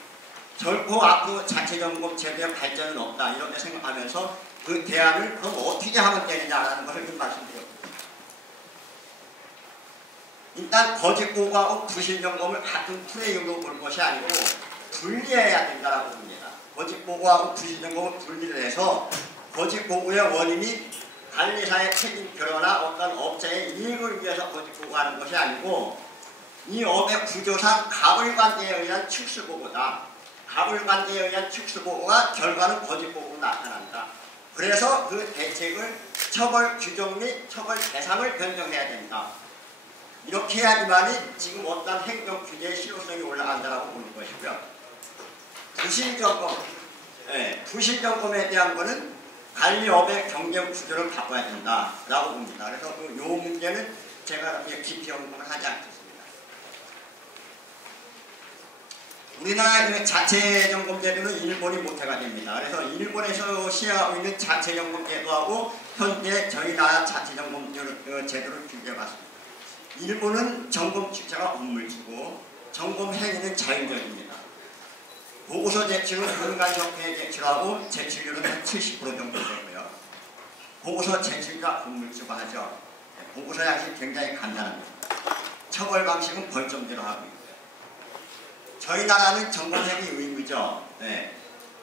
결코 앞으로 자체점검 제도의 발전은 없다 이렇게 생각하면서 그 대안을 그럼 어떻게 하면 되느냐라는 것을 좀 말씀드렸습니다. 일단 거짓보고하고 부실점검을 같은 프레임으로 볼 것이 아니고 분리해야 된다고 봅니다. 거짓보고하고 부실점검을 분리를 해서 거짓보고의 원인이 관리사의 책임 결여나 어떤 업체의 이익을 위해서 거짓보고하는 것이 아니고 이 업의 구조상 가불관계에 의한 축수보고다. 가불관계에 의한 축수보고가 결과는 거짓보고로 나타난다. 그래서 그 대책을 처벌 규정 및 처벌 대상을 변경해야 된다. 이렇게 해야지만이 지금 어떤 행정 규제의 실효성이 올라간다고 보는 것이고요. 부실점검, 부실점검에 대한 것은 관리업의 경쟁 구조를 바꿔야 된다라고 봅니다. 그래서 요 문제는 제가 깊이 연구를 하지 않겠습니다. 우리나라의 그 자체점검제도는 일본이 모태가 됩니다. 그래서 일본에서 시행하고 있는 자체점검제도하고 현재 저희 나라 자체점검제도를 비교해봤습니다. 일본은 점검 주체가 건물주고 점검 행위는 자율적입니다. 보고서 제출은 민간협회에 제출하고 제출률은 한 70% 정도 되고요. 보고서 제출과 건물주가 하죠. 보고서 양식이 굉장히 간단합니다. 처벌 방식은 벌점제로 하고 있고요. 저희 나라는 점검행위 의무죠. 네.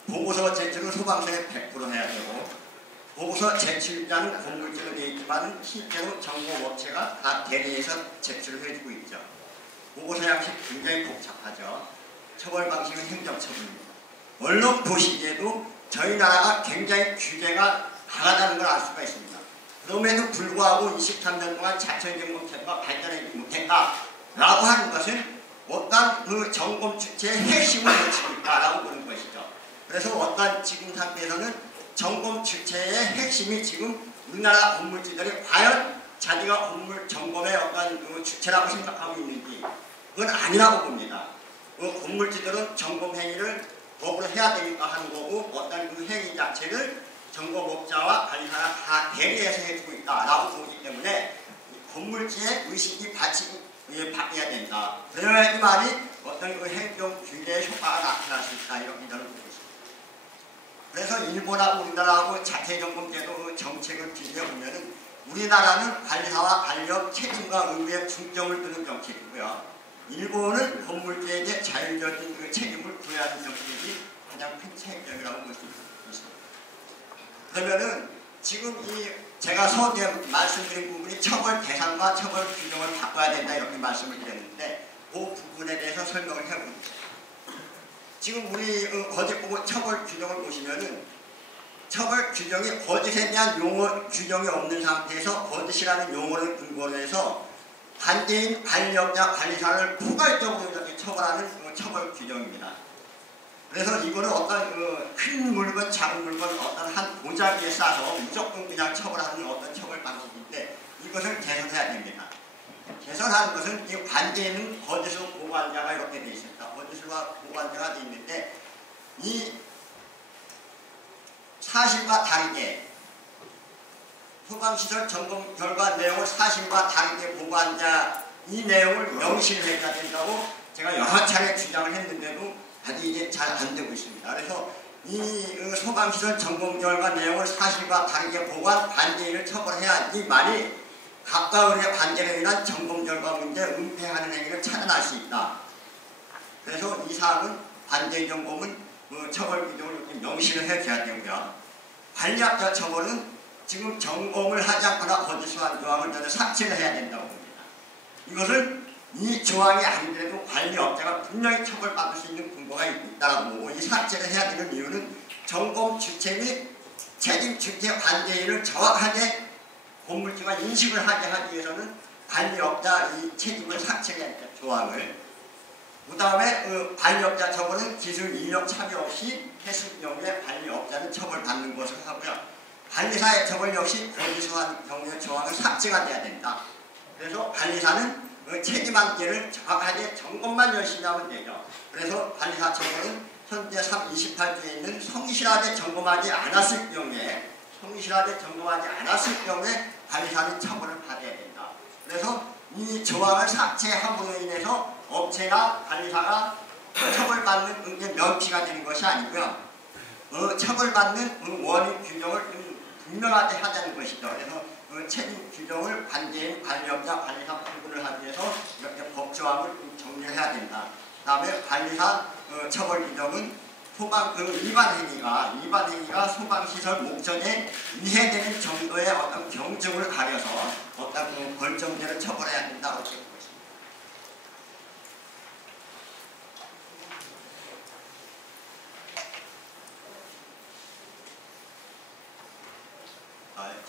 보고서 제출은 소방서에 100% 해야 되고, 보고서 제출자는 건물주로 되어 있지만 실제로 점검업체가 다 대리해서 제출을 해주고 있죠. 보고서 양식 굉장히 복잡하죠. 처벌 방식은 행정처분입니다. 언론 보시기에도 저희 나라가 굉장히 규제가 강하다는 걸 알 수가 있습니다. 그럼에도 불구하고 23년 동안 자체점검제도가 발전하지 못했다라고 하는 것은 어떤 그 점검 주체의 핵심을 놓치고 있다라고 보는 것이죠. 그래서 어떤 지금 상태에서는 점검 주체의 핵심이 지금 우리나라 건물주들이 과연 자기가 건물 점검의 어떤 그 주체라고 생각하고 있는지 그건 아니라고 봅니다. 그 건물주들은 점검 행위를 법으로 해야 되니까 하는 거고 어떤 그 행위 자체를 점검업자와 관리사가 다 대리해서 해주고 있다라고 보기 때문에 건물주의 의식이 바뀌어야 된다. 그래야지만이 어떤 그 행정 규제의 효과가 나타날 수 있다. 이렇게 저는 보고 있습니다. 그래서 일본하고 우리나라하고 자체점검제도 정책을 비교해보면은 우리나라는 관리사와 관리업 책임과 의무에 중점을 두는 정책이고요. 일본은 건물주에게 자율적인 그 책임을 부여하는 정책이 가장 큰 책임이라고 볼 수 있습니다. 그러면은 지금 이 제가 서두에 말씀드린 부분이 처벌 대상과 처벌 규정을 바꿔야 된다 이렇게 말씀을 드렸는데 그 부분에 대해서 설명을 해보겠습니다. 지금 우리 거짓 보고 처벌 규정을 보시면은 처벌 규정이 거짓에 대한 용어 규정이 없는 상태에서 거짓이라는 용어를 근거로 해서 반대인 관리업자 관리사를 포괄적으로 이렇게 처벌하는 처벌 규정입니다. 그래서 이거는 어떤 큰 물건, 작은 물건 어떤 한 보자기에 싸서 무조건 그냥 처벌하는 어떤 처벌 방식인데 이것을 개선해야 됩니다. 개선하는 것은 이 관계에는 거짓으로 보관자가 이렇게 되어 있습니다. 거짓으로 보관자가 되어 있는데 이 사실과 다르게 소방시설 점검 결과 내용을 사실과 다르게 보관자 이 내용을 명시해야 된다고 제가 여러 차례 주장을 했는데도 아직 이게 잘 안 되고 있습니다. 그래서 이 소방시설 점검 결과 내용을 사실과 다르게 보관 반대인을 처벌해야 이 말이 가까운의 반대로 인한 점검 결과 문제 은폐하는 행위를 차단할 수 있다. 그래서 이 사항은 반대 점검은 처벌 규정을 이렇게 명시를 해줘야 되고요. 관리업자 처벌은 지금 점검을 하지 않거나 거짓으로 한 조항을 저는 삭제를 해야 된다고 봅니다. 이것은 이 조항이 아니더라도 관리업자가 분명히 처벌받을 수 있는 근거가 있다고 보고 이 삭제를 해야 되는 이유는 점검 주체 및 책임 주체 관계인을 정확하게 건물주가 인식을 하게 하기 위해서는 관리업자 이 책임을 삭제해야 된다. 조항을. 그 다음에 관리업자 처벌은 기술 인력 참여 없이 해수 경우에 관리업자는 처벌받는 것을 하고요. 관리사의 처벌 역시 거기서 한 경우의 조항은 삭제가 돼야 된다. 그래서 관리사는 책임 관계를 정확하게 점검만 열심히 하면 되죠. 그래서 관리사 처벌은 현재 28조에 있는 성실하게 점검하지 않았을 경우에 관리사는 처벌을 받아야 된다. 그래서 이 조항을 삭제함으로 인해서 업체나 관리사가 처벌받는 게 면피가 되는 것이 아니고요. 처벌받는 원인 규정을 분명하게 하자는 것이죠. 그래서 책임 규정을 관계인 관리업자 관리사 구분을 하기 위해서 이렇게 법조항을 정리해야 된다. 그 다음에 관리사 처벌 규정은 소방 위반 행위가 소방시설 목적에 위해되는 정도의 어떤 경증을 가려서 어떤 벌점제를 처벌해야 된다고 보고 있습니다.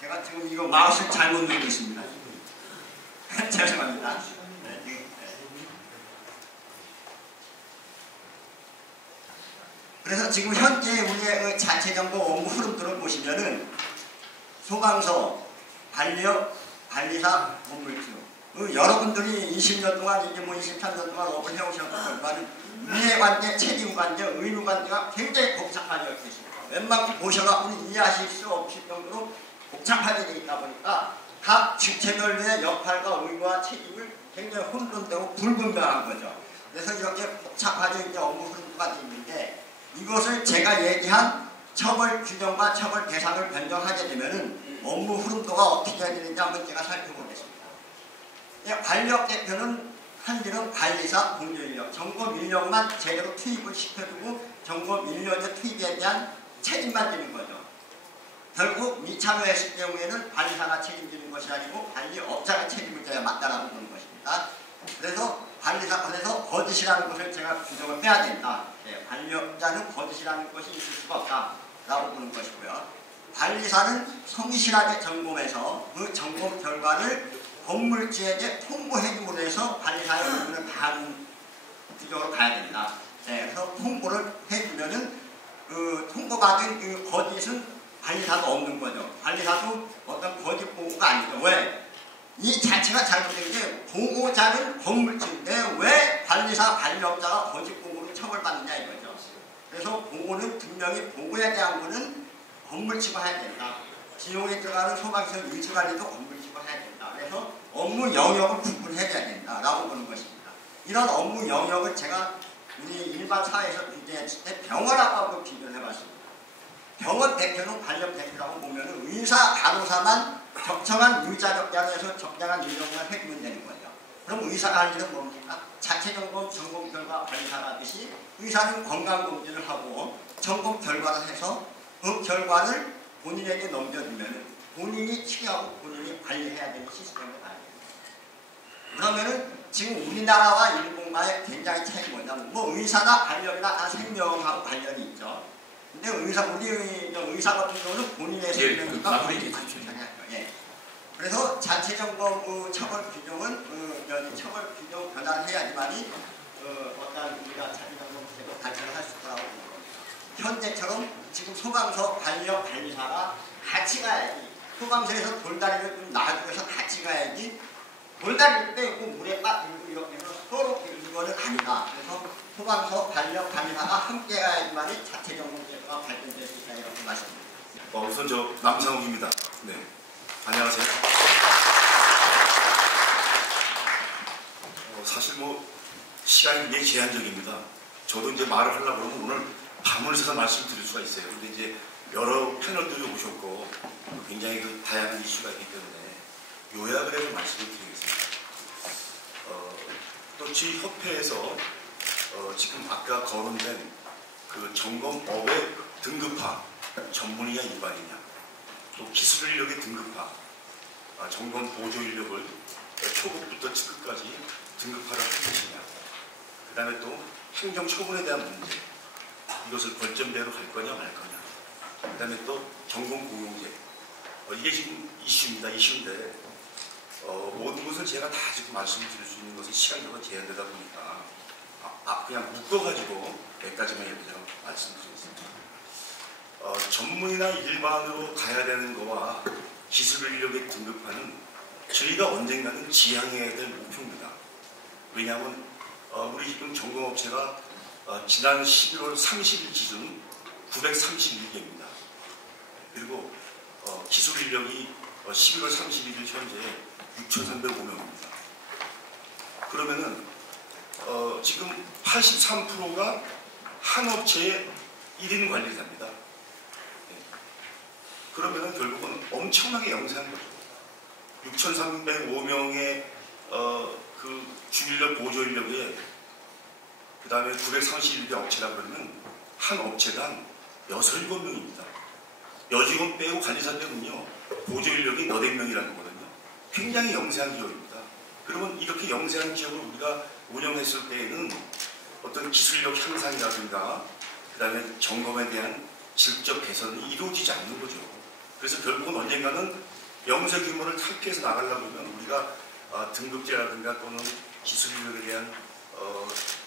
제가 지금 이거 마우스를 잘못 누르고 있습니다. 죄송합니다. 그래서 지금 현재 우리의 자체정보 업무 흐름들을 보시면은 소방서, 관리업, 관리사, 건물주 여러분들이 20년 동안 이제 23년 동안 업을 해오셨지만 이해관계, 책임관계, 의무관계가 굉장히 복잡하게 있습니다. 웬만큼 보셔갖고는 이해하실 수 없을 정도로 복잡하게 되어 있다 보니까 각 주체별의 역할과 의무와 책임을 굉장히 혼돈되고 불분명한 거죠. 그래서 이렇게 복잡하게 이제 업무 흐름가 되어 있는데 이것을 제가 얘기한 처벌 규정과 처벌 대상을 변경하게 되면은 업무 흐름도가 어떻게 해야 되는지 한번 제가 살펴보겠습니다. 예, 관리업 대표는 한지는 관리사, 공조인력, 점검 인력만 제대로 투입을 시켜주고 점검 인력의 투입에 대한 책임만 지는 거죠. 결국 미참여했을 경우에는 관리사가 책임지는 것이 아니고 관리업자가 책임을 져야 맞다라고 보는 것입니다. 그래서 그래서 거짓이라는 것을 제가 규정을 빼야 된다. 네, 관리업자는 거짓이라는 것이 있을 수가 없다라고 보는 것이고요. 관리사는 성실하게 점검해서 그 점검 결과를 건물주에게 통보해줌으로 해서 관리사의 의무를 다하는 규정으로 가야 된다. 네, 그래서 통보를 해주면은 그 통보받은 그 거짓은 관리사도 없는 거죠. 관리사도 어떤 거짓 보고가 아니죠. 왜? 이 자체가 잘못된 게 보고자는 건물주인데 왜 관리사, 관리업자가 거짓 보고로 처벌받느냐 이거죠. 그래서 보고는 분명히 보고에 대한 거는 건물주가 해야 된다. 지용에 들어가는 소방시설 유지관리도 건물주가 해야 된다. 그래서 업무 영역을 구분해야 된다라고 보는 것입니다. 이런 업무 영역을 제가 우리 일반 사회에서 규정했을 때 병원하고 한번 비교를 해봤습니다. 병원 대표는 관련 대표라고 보면 의사, 간호사만 적정한 유자적자에서 적당한 인력만 해주면 되는 거예요. 그럼 의사가 할 일은 뭡니까? 자체 점검, 점검 결과 관리사가 하듯이 의사는 건강검진을 하고 점검 결과를 해서 그 결과를 본인에게 넘겨주면 본인이 치료하고 본인이 관리해야 되는 시스템을 가야 됩니다. 그러면은 지금 우리나라와 일본과의 굉장히 차이가 뭐냐면 뭐 의사나 관련이나 다 생명하고 관련이 있죠. 근데 우리 의사 같은 경우는 본인의 생명이니까 본인이 관리해야 돼요. 예. 그래서 자체 점검 처벌 규정은 처벌 규정 변화를 해야지만이 어떤 우리가 자체 점검 제도 발전을 할 수 있다고 봅니다. 현재처럼 지금 소방서 관리업 관리사가 같이 가야지. 소방서에서 돌다리를 좀 놔주면서 같이 가야지. 돌다리를 빼고 물에 빠뜨리고 이렇게 해서 서로 이거는 아니다. 그래서 소방서 관리업 관리사가 함께 가야지만이 자체 점검 제도가 발전될 수 있다 이렇게 말씀드립니다. 우선 저 남상욱입니다. 네, 안녕하세요. 사실 뭐 시간이 굉장히 제한적입니다. 저도 이제 말을 하려고 그러면 오늘 밤을 새서 말씀드릴 수가 있어요. 근데 이제 여러 패널들이 오셨고 굉장히 그 다양한 이슈가 있기 때문에 요약을 해서 말씀을 드리겠습니다. 또 저희 협회에서 지금 아까 거론된 그 점검업의 등급화, 전문이냐 일반이냐, 또 기술 인력의 등급화, 점검 보조 인력을 초급부터 측급까지 등급화를 할 것이냐, 그 다음에 또 행정 처분에 대한 문제, 이것을 벌점대로 갈 거냐 말 거냐, 그 다음에 또 점검 공용제, 이게 지금 이슈인데 모든 것을 제가 다 지금 말씀드릴 수 있는 것은 시간적으로 제한되다 보니까 그냥 묶어가지고 몇 가지만 제가 말씀드리겠습니다. 전문이나 일반으로 가야 되는 거와 기술 인력의 등급화는 저희가 언젠가는 지향해야 될 목표입니다. 왜냐하면 우리 지금 점검업체가 지난 11월 30일 기준 931개입니다. 그리고 기술 인력이 11월 31일 현재 6,305명입니다. 그러면은 지금 83%가 한 업체의 1인 관리사입니다. 네. 그러면은 결국은 엄청나게 영세한 거죠. 6,305명의 그 주인력 보조 인력에 그 다음에 931개 업체라 그러면 한 업체당 6, 7명입니다. 여직원 빼고 관리사 빼면요 보조 인력이 8명이라는 거거든요. 굉장히 영세한 기업입니다. 그러면 이렇게 영세한 기업을 우리가 운영했을 때에는 어떤 기술력 향상이라든가 그 다음에 점검에 대한 질적 개선이 이루어지지 않는 거죠. 그래서 결국은 언젠가는 영세 규모를 탈피해서 나가려고 하면 우리가 등급제라든가 또는 기술력에 대한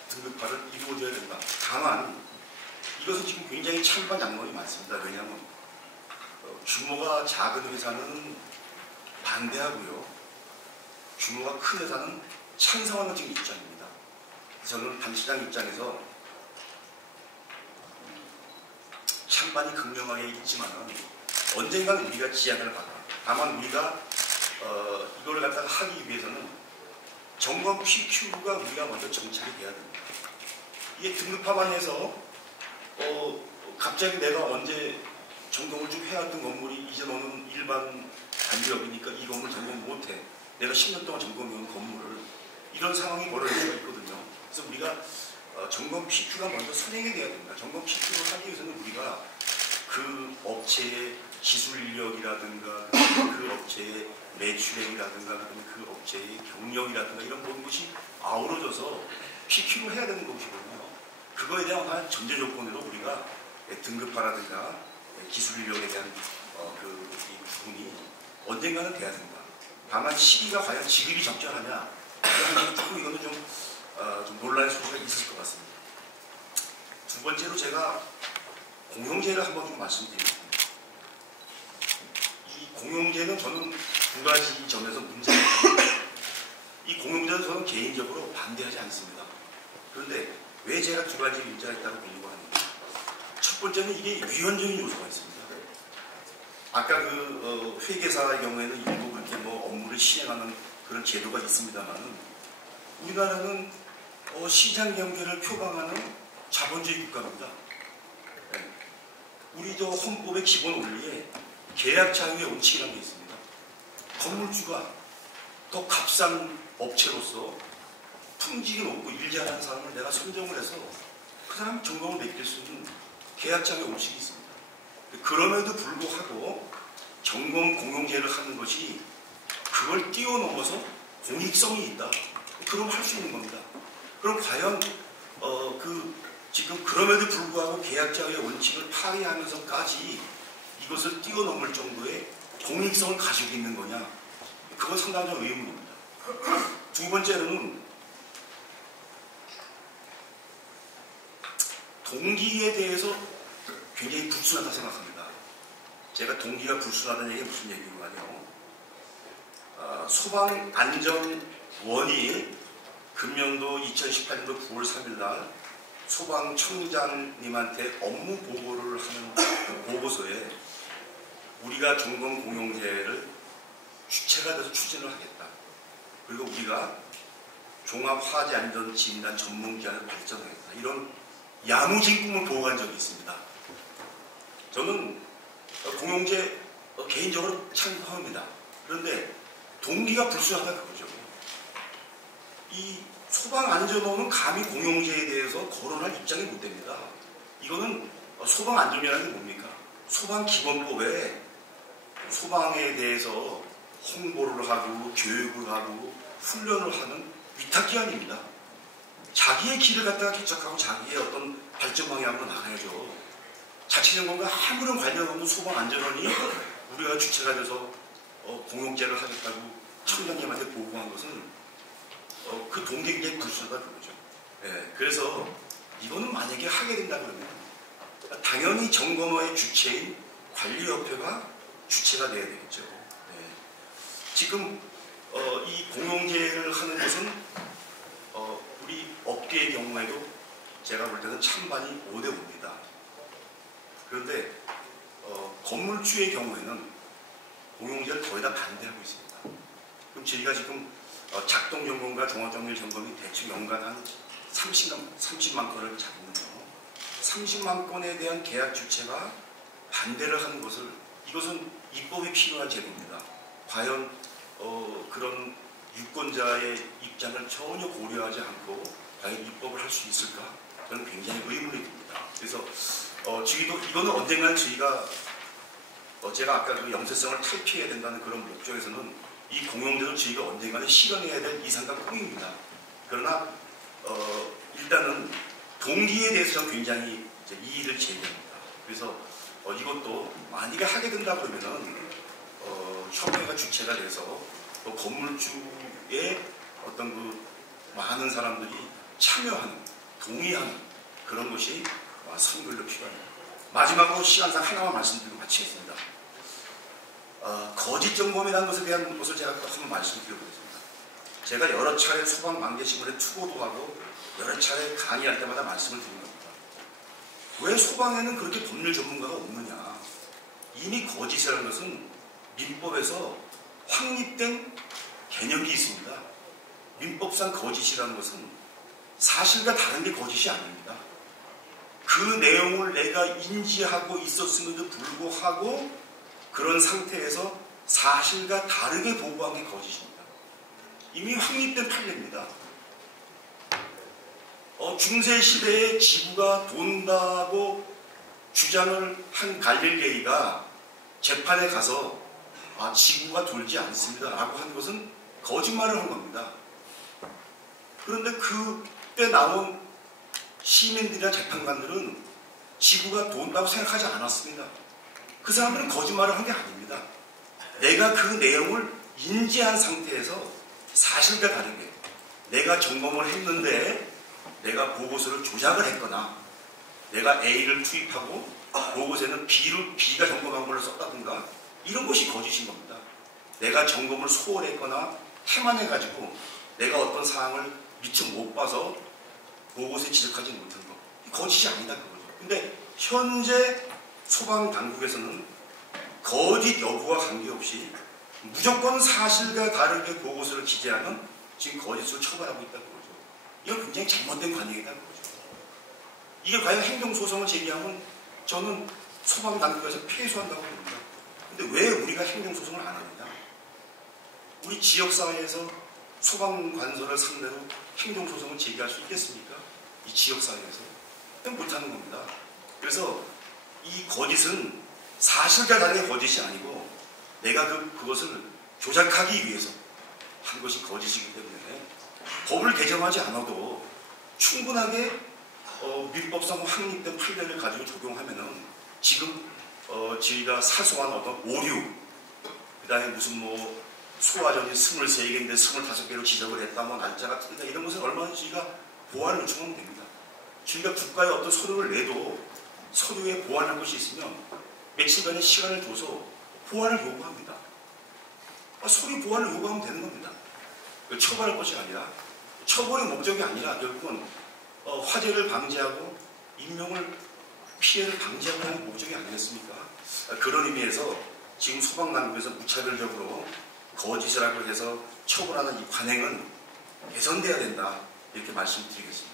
등급화를 이루어져야 된다. 다만 이것은 지금 굉장히 찬반양론이 많습니다. 왜냐하면 규모가 작은 회사는 반대하고요. 규모가 큰 회사는 찬성하는 지금 입장입니다. 저는 밤시장 입장에서 찬반이 극명하게 있지만 언젠가는 우리가 지향을 받아. 다만 우리가 이걸 갖다가 하기 위해서는 점검 PQ가 우리가 먼저 정착이 돼야 됩니다. 이게 등급화만 해서 갑자기 내가 언제 점검을 좀 해왔던 건물이 이제 너는 일반 관리업이니까 이 건물 점검 못해. 내가 10년 동안 점검해온 건물을 이런 상황이 벌어질 수가 있거든요. 그래서 우리가 점검 PQ가 먼저 선행이 돼야 됩니다. 점검 PQ를 하기 위해서는 우리가 그 업체의 기술 인력이라든가 그 업체의 매출액이라든가 그 업체의 경력이라든가 이런 모든 것이 아우러져서 PQ를 해야 되는 것이거든요. 그거에 대한 전제 조건으로 우리가 등급화라든가 기술 인력에 대한 이 부분이 언젠가는 돼야 된다. 다만 시기가 과연 지금이 적절하냐 조금 이거는 좀 논란의 소지가 있을 것 같습니다. 두 번째로 제가 공용제를 한번 좀 말씀드리겠습니다. 이 공용제는 저는 두 가지 점에서 문제가 있습니다. 이 공용제는 저는 개인적으로 반대하지 않습니다. 그런데 왜 제가 두 가지 문제가 있다고 보려고 하는가? 첫 번째는 이게 위헌적인 요소가 있습니다. 아까 회계사의 경우에는 일부 그렇게 업무를 시행하는 그런 제도가 있습니다만 우리나라는 시장 경제를 표방하는 자본주의 국가입니다. 우리 헌법의 기본 원리에 계약 자유의 원칙이라는 게 있습니다. 건물주가 더 값싼 업체로서 품질이 높고 일 잘하는 사람을 내가 선정을 해서 그 사람 점검을 맡길 수 있는 계약 자유의 원칙이 있습니다. 그럼에도 불구하고 점검 공용제를 하는 것이 그걸 뛰어넘어서 공익성이 있다. 그럼 할 수 있는 겁니다. 그럼 과연 지금 그럼에도 불구하고 계약자의 원칙을 파괴하면서까지 이것을 뛰어넘을 정도의 공익성을 가지고 있는 거냐? 그건 상당히 의문입니다. 두 번째로는 동기에 대해서 굉장히 불순하다 생각합니다. 제가 동기가 불순하다는 얘기가 무슨 얘기인가요? 소방안전원이 금년도 2018년도 9월 3일날 소방청장님한테 업무 보고를 하는 보고서에 우리가 점검 공용제를 주체가 돼서 추진을 하겠다. 그리고 우리가 종합화재안전진단 전문기관을 발전하겠다. 이런 야무진 꿈을 보고한 적이 있습니다. 저는 공용제 개인적으로 찬성합니다. 그런데 동기가 불순하다 그거죠. 이 소방안전원은 감히 공용제에 대해서 거론할 입장이 못 됩니다. 이거는 소방안전이라는 게 뭡니까? 소방기본법에 소방에 대해서 홍보를 하고 교육을 하고 훈련을 하는 위탁기관입니다. 자기의 길을 갖다가 개척하고 자기의 어떤 발전 방향으로 나가야죠. 자치정권과 아무런 관련 없는 소방안전원이 우리가 주체가 돼서 공용제를 하겠다고 청장님한테 보고한 것은 그 동기에 굉장히 불순하다 그러죠. 예, 그래서 이거는 만약에 하게 된다 그러면 당연히 점검의 주체인 관리협회가 주체가 돼야 되겠죠. 예. 지금 이 공용제를 하는 것은 우리 업계의 경우에도 제가 볼 때는 찬반이 5대 5입니다. 그런데 건물주의 경우에는 공용제를 거의 다 반대하고 있습니다. 그럼 저희가 지금 작동점검과 종합정밀 점검이 대충 연간 한 30만 건을 잡는데요. 30만 건에 대한 계약 주체가 반대를 하는 것을 이것은 입법이 필요한 제도입니다. 과연 그런 유권자의 입장을 전혀 고려하지 않고 과연 입법을 할 수 있을까? 저는 굉장히 의문이 듭니다. 그래서 이거는 언젠가는 저희가 제가 아까 그 영세성을 탈피해야 된다는 그런 목적에서는 이 공용제도 저희가 언젠가는 실현해야 될 이상과 꿈입니다. 그러나 일단은 동기에 대해서는 굉장히 이의를 제기합니다. 그래서 이것도 만약에 하게 된다 그러면은 협회가 주체가 돼서 또 건물주의 어떤 그 많은 사람들이 참여하는 동의하는 그런 것이 선별로 필요합니다. 마지막으로 시간상 하나만 말씀드리고 마치겠습니다. 거짓 점검이라는 것에 대한 것을 제가 또 한번 말씀드려보겠습니다. 제가 여러 차례 소방망개신문에 투고도 하고 여러 차례 강의할 때마다 말씀을 드린 겁니다. 왜 소방에는 그렇게 법률 전문가가 없느냐? 이미 거짓이라는 것은 민법에서 확립된 개념이 있습니다. 민법상 거짓이라는 것은 사실과 다른 게 거짓이 아닙니다. 그 내용을 내가 인지하고 있었음에도 불구하고 그런 상태에서 사실과 다르게 보고한 게 거짓입니다. 이미 확립된 판례입니다. 중세시대에 지구가 돈다고 주장을 한 갈릴레이가 재판에 가서 지구가 돌지 않습니다 라고 하는 것은 거짓말을 한 겁니다. 그런데 그때 나온 시민들이나 재판관들은 지구가 돈다고 생각하지 않았습니다. 그 사람들은 거짓말을 한 게 아닙니다. 내가 그 내용을 인지한 상태에서 사실과 다르게 내가 점검을 했는데 내가 보고서를 조작을 했거나 내가 A를 투입하고 보고서에는 B가 점검한 걸로 썼다든가 이런 것이 거짓인 겁니다. 내가 점검을 소홀했거나 태만해가지고 내가 어떤 사항을 미처 못 봐서 보고서에 지적하지 못한 것. 거짓이 아니다 그거죠. 근데 현재 소방당국에서는 거짓 여부와 관계없이 무조건 사실과 다르게 보고서를 기재하면 지금 거짓으로 처벌하고 있다는 거죠. 이건 굉장히 잘못된 관행이라는 거죠. 이게 과연 행정소송을 제기하면 저는 소방당국에서 패소한다고 봅니다. 근데 왜 우리가 행정소송을 안 합니다? 우리 지역사회에서 소방관서를 상대로 행정소송을 제기할 수 있겠습니까? 이 지역사회에서. 그냥 못하는 겁니다. 그래서 이 거짓은 사실과 다르게 거짓이 아니고 내가 그것을 조작하기 위해서 한 것이 거짓이기 때문에 법을 개정하지 않아도 충분하게 민법상 확립된 판례를 가지고 적용하면은 지금 저희가 사소한 어떤 오류 그 다음에 무슨 소화전이 23개인데 25개로 지적을 했다 날짜가 틀리다 이런 것은 얼마든지 저희가 보완을 요청하면 됩니다. 저희가 국가에 어떤 서류를 내도 서류에 보완할 것이 있으면 며칠간의 시간을 둬서 보완을 요구합니다. 서류 보완을 요구하면 되는 겁니다. 처벌할 것이 아니라 처벌의 목적이 아니라 결국은 화재를 방지하고 인명을 피해를 방지하고 하는 목적이 아니겠습니까? 그런 의미에서 지금 소방당국에서 무차별적으로 거짓이라고 해서 처벌하는 이 관행은 개선돼야 된다 이렇게 말씀드리겠습니다.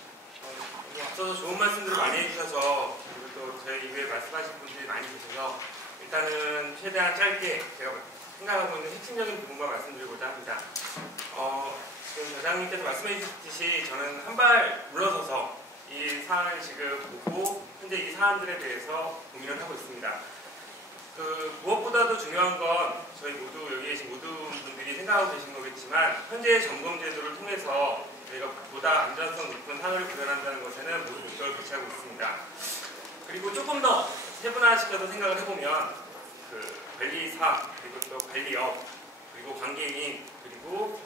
앞서서 좋은 말씀들을 많이 해주셔서 그리고 또 저희 이후에 말씀하신 분들이 많이 계셔서 일단은 최대한 짧게 제가 생각하고 있는 핵심적인 부분만 말씀드리고자 합니다. 지금 대장님께서 말씀해 주셨듯이 저는 한 발 물러서서 이 사안을 지금 보고 현재 이 사안들에 대해서 고민을 하고 있습니다. 무엇보다도 중요한 건 저희 모두 여기 계신 모든 분들이 생각하고 계신 거겠지만 현재 점검 제도를 통해서 저희가 보다 안전성 높은 사회를 구현한다는 것에는 모두 목적을 배치하고 있습니다. 그리고 조금 더 세분화시켜서 생각을 해보면 관리사 그리고 또 관리업 그리고 관계인 그리고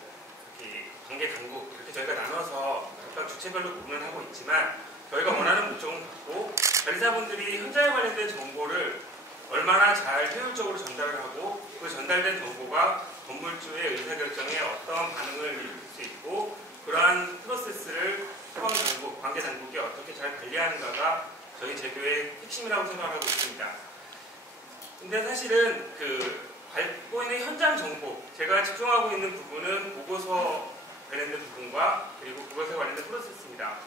관계 당국 이렇게 저희가 나눠서 각각 주체별로 구분을 하고 있지만 저희가 원하는 목적은 같고 관리사분들이 현장에 관련된 정보를 얼마나 잘 효율적으로 전달을 하고 그 전달된 정보가 건물주의 의사결정에 어떤 반응을 일으킬 수 있고 그러한 프로세스를 소방당국, 관계당국이 어떻게 잘 관리하는가가 저희 제도의 핵심이라고 생각하고 있습니다. 근데 사실은 밟고 있는 현장 정보, 제가 집중하고 있는 부분은 보고서 관련된 부분과 그리고 그것에 관련된 프로세스입니다.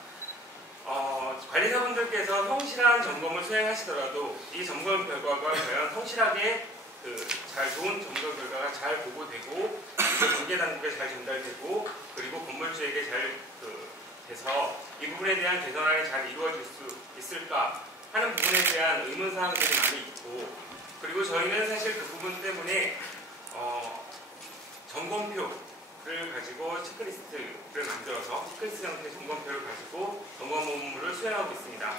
관리사분들께서 성실한 점검을 수행하시더라도 이 점검 결과가 과연 성실하게 좋은 점검 결과가 잘 보고되고 관계당국에 잘 전달되고 그리고 건물주에게 잘 돼서 이 부분에 대한 개선안이 잘 이루어질 수 있을까 하는 부분에 대한 의문사항들이 많이 있고 그리고 저희는 사실 그 부분 때문에 점검표를 가지고 체크리스트를 만들어서 체크리스트 형태의 점검표를 가지고 점검 업무를 수행하고 있습니다.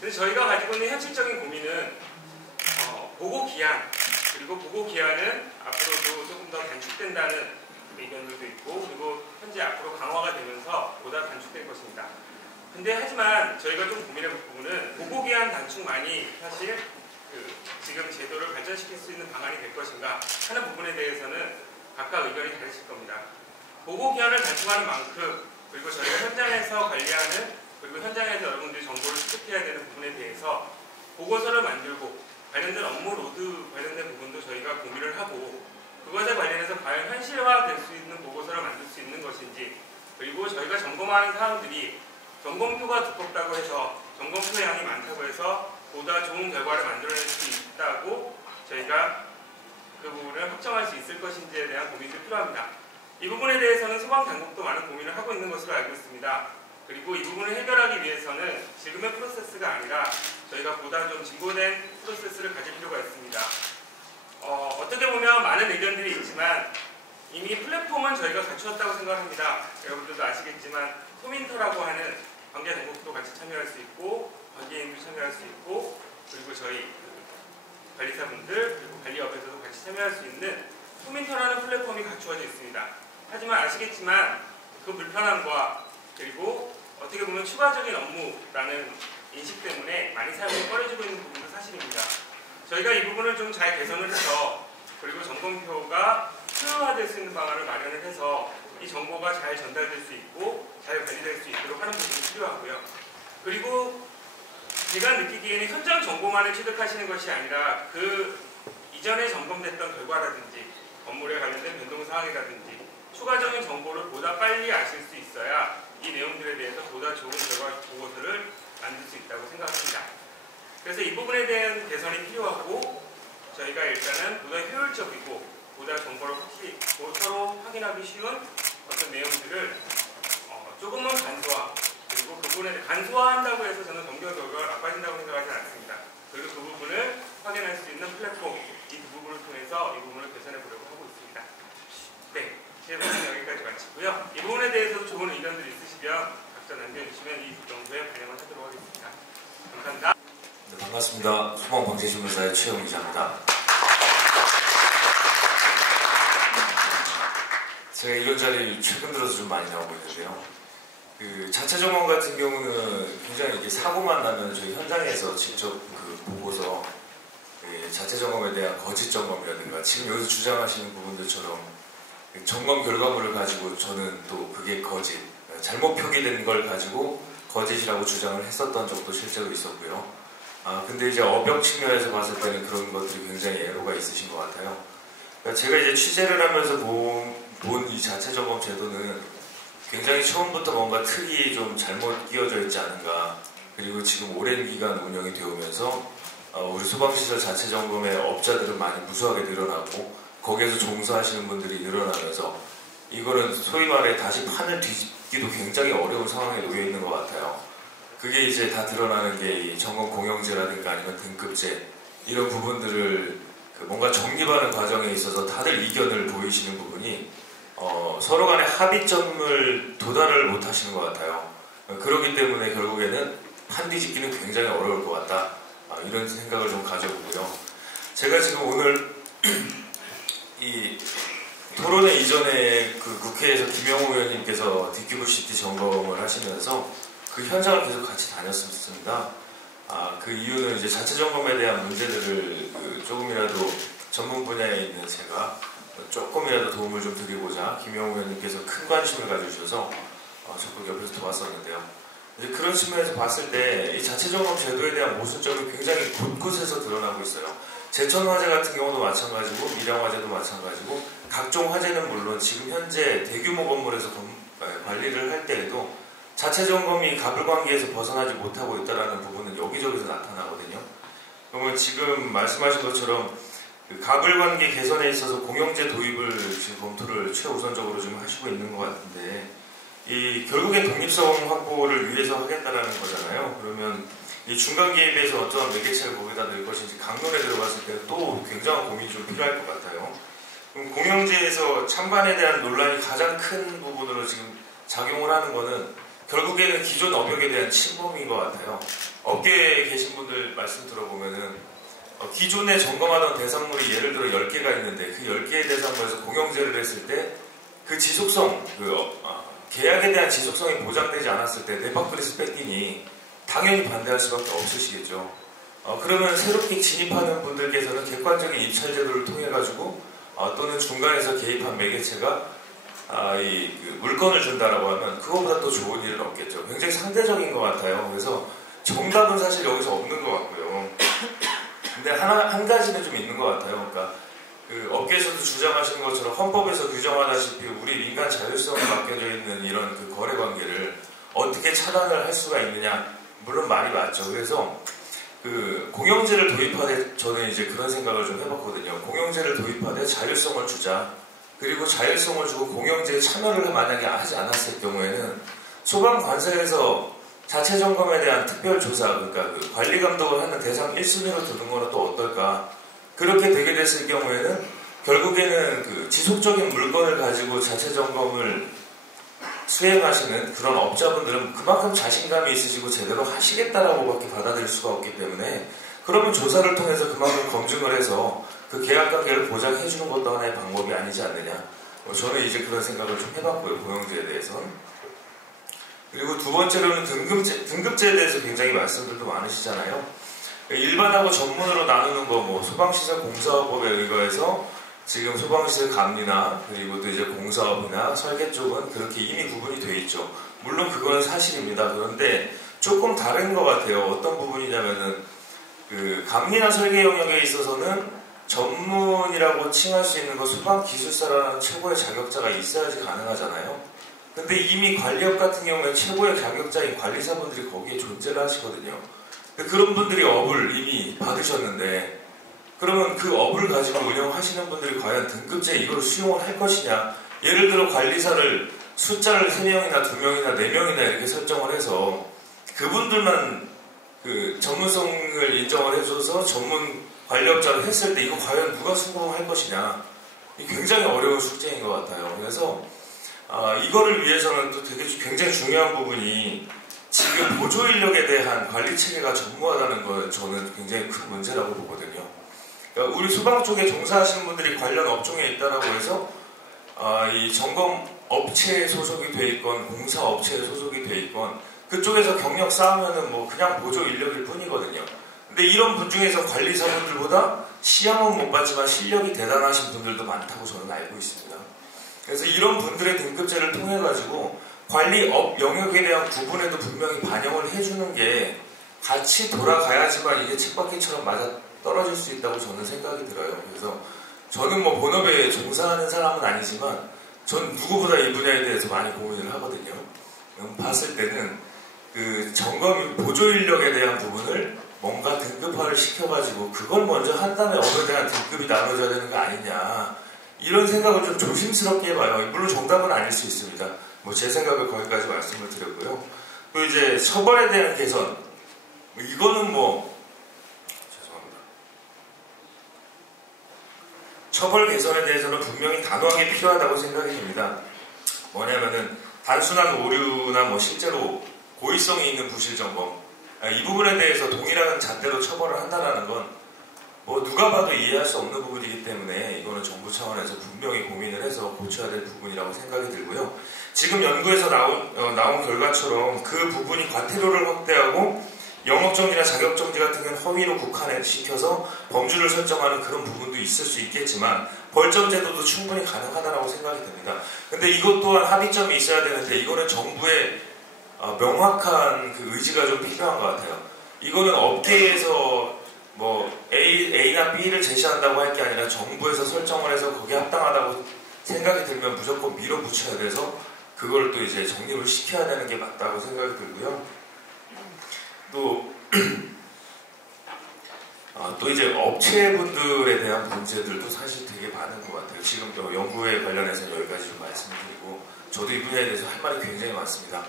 그래서 저희가 가지고 있는 현실적인 고민은 보고 기한 그리고 보고 기한은 앞으로도 조금 더 단축된다는 의견들도 있고 그리고 현재 앞으로 강화가 되면서 보다 단축될 것입니다. 근데 하지만 저희가 좀 고민해볼 부분은 보고 기한 단축만이 사실 지금 제도를 발전시킬 수 있는 방안이 될 것인가 하는 부분에 대해서는 각각 의견이 다르실 겁니다. 보고 기한을 단축하는 만큼 그리고 저희가 현장에서 관리하는 그리고 현장에서 여러분들이 정보를 습득해야 되는 부분에 대해서 보고서를 만들고 관련된 업무 로드 관련된 부분도 저희가 고민을 하고 그것에 관련해서 과연 현실화될 수 있는 보고서를 만들 수 있는 것인지 그리고 저희가 점검하는 사항들이 점검표가 두껍다고 해서 점검 표량이 많다고 해서 보다 좋은 결과를 만들어낼 수 있다고 저희가 그 부분을 확정할 수 있을 것인지에 대한 고민도 필요합니다. 이 부분에 대해서는 소방당국도 많은 고민을 하고 있는 것으로 알고 있습니다. 그리고 이 부분을 해결하기 위해서는 지금의 프로세스가 아니라 저희가 보다 좀 진보된 프로세스를 가질 필요가 있습니다. 어떻게 보면 많은 의견들이 있지만 이미 플랫폼은 저희가 갖추었다고 생각합니다. 여러분들도 아시겠지만 소민터라고 하는 관계당국도 같이 참여할 수 있고 관계인도 참여할 수 있고 그리고 저희 관리사분들 그리고 관리업에서도 같이 참여할 수 있는 소민터라는 플랫폼이 갖추어져 있습니다. 하지만 아시겠지만 그 불편함과 그리고 어떻게 보면 추가적인 업무라는 인식 때문에 많이 사용이 꺼려지고 있는 부분도 사실입니다. 저희가 이 부분을 좀 잘 개선을 해서 그리고 점검표가 효율화될 수 있는 방안을 마련을 해서 이 정보가 잘 전달될 수 있고 잘 관리될 수 있도록 하는 부분이 필요하고요. 그리고 제가 느끼기에는 현장 정보만을 취득하시는 것이 아니라 그 이전에 점검됐던 결과라든지 건물에 관련된 변동사항이라든지 추가적인 정보를 보다 빨리 아실 수 있어야 이 내용들에 대해서 보다 좋은 결과 보고서를 만들 수 있다고 생각합니다. 그래서 이 부분에 대한 개선이 필요하고 저희가 일단은 보다 효율적이고 보다 정보를 확실히 서로 확인하기 쉬운 어떤 내용들을 조금은 간소화 그리고 그 부분에 간소화한다고 해서 저는 검경 결과가 나빠진다고 생각하지 않습니다. 그리고 그 부분을 확인할 수 있는 플랫폼 이 두 부분을 통해서 이 부분을 개선해 보려고 하고 있습니다. 네, 제 말씀은 여기까지 마치고요. 이 부분에 대해서 좋은 의견들이 있으시면 각자 남겨주시면 이 정도에 반영을 하도록 하겠습니다. 감사합니다. 네, 반갑습니다. 소방방재신문사의 최영 기자입니다. 제가 이런 자리 최근 들어서 좀 많이 나오고 있는데요. 그 자체 점검 같은 경우는 굉장히 이렇게 사고만 나면 저희 현장에서 직접 그 보고서 그 자체 점검에 대한 거짓 점검이라든가 지금 여기서 주장하시는 부분들처럼 점검 결과물을 가지고 저는 또 그게 거짓, 잘못 표기된 걸 가지고 거짓이라고 주장을 했었던 적도 실제로 있었고요. 근데 이제 업역 측면에서 봤을 때는 그런 것들이 굉장히 애로가 있으신 것 같아요. 그러니까 제가 이제 취재를 하면서 본 이 자체 점검 제도는 굉장히 처음부터 뭔가 틀이 좀 잘못 끼워져 있지 않은가. 그리고 지금 오랜 기간 운영이 되오면서 우리 소방시설 자체 점검의 업자들은 많이 무수하게 늘어나고 거기에서 종사하시는 분들이 늘어나면서 이거는 소위 말해 다시 판을 뒤집기도 굉장히 어려운 상황에 놓여 있는 것 같아요. 그게 이제 다 드러나는 게 이 점검 공영제라든가 아니면 등급제 이런 부분들을 뭔가 정립하는 과정에 있어서 다들 이견을 보이시는 부분이 서로 간의 합의점을 도달을 못 하시는 것 같아요. 그렇기 때문에 결국에는 판 뒤집기는 굉장히 어려울 것 같다. 이런 생각을 좀 가져보고요. 제가 지금 오늘 이 토론회 이전에 그 국회에서 김영우 의원님께서 디큐브시티 점검을 하시면서 그 현장을 계속 같이 다녔습니다. 그 이유는 이제 자체 점검에 대한 문제들을 조금이라도 전문 분야에 있는 제가 조금이라도 도움을 좀 드리고자 김영우 의원님께서 큰 관심을 가져주셔서 적극 옆에서 도왔었는데요. 이제 그런 측면에서 봤을 때 이 자체 점검 제도에 대한 모순점이 굉장히 곳곳에서 드러나고 있어요. 제천 화재 같은 경우도 마찬가지고 밀양 화재도 마찬가지고 각종 화재는 물론 지금 현재 대규모 건물에서 관리를 할 때에도 자체 점검이 가불관계에서 벗어나지 못하고 있다는 부분은 여기저기서 나타나거든요. 그러면 지금 말씀하신 것처럼 그 가불관계 개선에 있어서 공영제 도입을 지금 검토를 최우선적으로 좀 하시고 있는 것 같은데 결국엔 독립성 확보를 위해서 하겠다라는 거잖아요. 그러면 이 중간 개입에서 어떤 매개체를 거기다 넣을 것인지 강론에 들어갔을 때 또 굉장한 고민이 좀 필요할 것 같아요. 그럼 공영제에서 찬반에 대한 논란이 가장 큰 부분으로 지금 작용을 하는 거는 결국에는 기존 업역에 대한 침범인 것 같아요. 업계에 계신 분들 말씀 들어보면은 기존에 점검하던 대상물이 예를 들어 10개가 있는데 그 10개의 대상물에서 공영제를 했을 때 그 지속성, 계약에 대한 지속성이 보장되지 않았을 때 네파크리스 뺏기니 당연히 반대할 수밖에 없으시겠죠. 그러면 새롭게 진입하는 분들께서는 객관적인 입찰 제도를 통해 가지고 또는 중간에서 개입한 매개체가 물건을 준다라고 하면 그거보다 더 좋은 일은 없겠죠. 굉장히 상대적인 것 같아요. 그래서 정답은 사실 여기서 없는 것 같고요. 근데 한 가지는 좀 있는 것 같아요. 그러니까 그 업계에서도 주장하시는 것처럼 헌법에서 규정하다시피 우리 민간 자율성에 맡겨져 있는 이런 그 거래 관계를 어떻게 차단을 할 수가 있느냐 물론 말이 맞죠. 그래서 그 공영제를 도입하되 저는 이제 그런 생각을 좀 해봤거든요. 공영제를 도입하되 자율성을 주자. 그리고 자율성을 주고 공영제에 참여를 만약에 하지 않았을 경우에는 소방관서에서 자체 점검에 대한 특별 조사, 그러니까 그 관리 감독을 하는 대상 1순위로 두는 거는 또 어떨까? 그렇게 되게 됐을 경우에는 결국에는 그 지속적인 물건을 가지고 자체 점검을 수행하시는 그런 업자분들은 그만큼 자신감이 있으시고 제대로 하시겠다라고밖에 받아들일 수가 없기 때문에 그러면 조사를 통해서 그만큼 검증을 해서 그 계약관계를 보장해주는 것도 하나의 방법이 아니지 않느냐. 저는 이제 그런 생각을 좀 해봤고요. 공영제에 대해서는. 그리고 두 번째로는 등급제에 대해서 굉장히 말씀들도 많으시잖아요. 일반하고 전문으로 나누는 거, 뭐 소방시설 공사업법에 의거해서 지금 소방시설 감리나 그리고 또 이제 공사업이나 설계 쪽은 그렇게 이미 구분이 되어 있죠. 물론 그거는 사실입니다. 그런데 조금 다른 것 같아요. 어떤 부분이냐면은 그 감리나 설계 영역에 있어서는 전문이라고 칭할 수 있는 거 소방기술사라는 최고의 자격자가 있어야지 가능하잖아요. 근데 이미 관리업 같은 경우에 최고의 자격자인 관리사분들이 거기에 존재를 하시거든요. 그런 분들이 업을 이미 받으셨는데 그러면 그 업을 가지고 운영하시는 분들이 과연 등급제 이걸 수용을 할 것이냐. 예를 들어 관리사를 숫자를 3명이나 2명이나 4명이나 이렇게 설정을 해서 그분들만 그 전문성을 인정을 해줘서 전문 관리업자를 했을 때 이거 과연 누가 수긍할 것이냐. 굉장히 어려운 숙제인 것 같아요. 그래서 이거를 위해서는 또 되게 굉장히 중요한 부분이 지금 보조인력에 대한 관리 체계가 전무하다는 걸 저는 굉장히 큰 문제라고 보거든요. 그러니까 우리 소방 쪽에 종사하시는 분들이 관련 업종에 있다라고 해서 이 점검 업체에 소속이 돼 있건 공사 업체에 소속이 돼 있건 그쪽에서 경력 쌓으면은 뭐 그냥 보조 인력일 뿐이거든요. 근데 이런 분 중에서 관리사분들보다 시험은 못 받지만 실력이 대단하신 분들도 많다고 저는 알고 있습니다. 그래서 이런 분들의 등급제를 통해 가지고 관리업 영역에 대한 구분에도 분명히 반영을 해주는 게 같이 돌아가야지만 이게 쳇바퀴처럼 맞아 떨어질 수 있다고 저는 생각이 들어요. 그래서 저는 뭐 본업에 종사하는 사람은 아니지만 전 누구보다 이 분야에 대해서 많이 고민을 하거든요. 봤을 때는 그 점검 보조 인력에 대한 부분을 뭔가 등급화를 시켜가지고 그걸 먼저 한 다음에 업에 대한 등급이 나눠져야 되는 거 아니냐. 이런 생각을 좀 조심스럽게 해봐요. 물론 정답은 아닐 수 있습니다. 뭐 제 생각을 거기까지 말씀을 드렸고요. 또 이제 처벌에 대한 개선. 이거는 뭐 죄송합니다. 처벌 개선에 대해서는 분명히 단호하게 필요하다고 생각이 듭니다. 뭐냐면은 단순한 오류나 뭐 실제로 고의성이 있는 부실 점검 이 부분에 대해서 동일한 잣대로 처벌을 한다는 건 뭐 누가 봐도 이해할 수 없는 부분이기 때문에 이거는 정부 차원에서 분명히 고민을 해서 고쳐야 될 부분이라고 생각이 들고요. 지금 연구에서 나온 결과처럼 그 부분이 과태료를 확대하고 영업정지나 자격정지 같은 경우는 허위로 국한시켜서 범주를 설정하는 그런 부분도 있을 수 있겠지만 벌점 제도도 충분히 가능하다고 생각이 듭니다. 근데 이것 또한 합의점이 있어야 되는데 이거는 정부의 명확한 그 의지가 좀 필요한 것 같아요. 이거는 업계에서 뭐 A나 B를 제시한다고 할 게 아니라 정부에서 설정을 해서 거기에 합당하다고 생각이 들면 무조건 밀어붙여야 돼서 그걸 또 이제 정립을 시켜야 되는 게 맞다고 생각이 들고요. 또 이제 업체분들에 대한 문제들도 사실 되게 많은 것 같아요. 지금 또 연구에 관련해서 여기까지 좀 말씀드리고 저도 이 분야에 대해서 할 말이 굉장히 많습니다.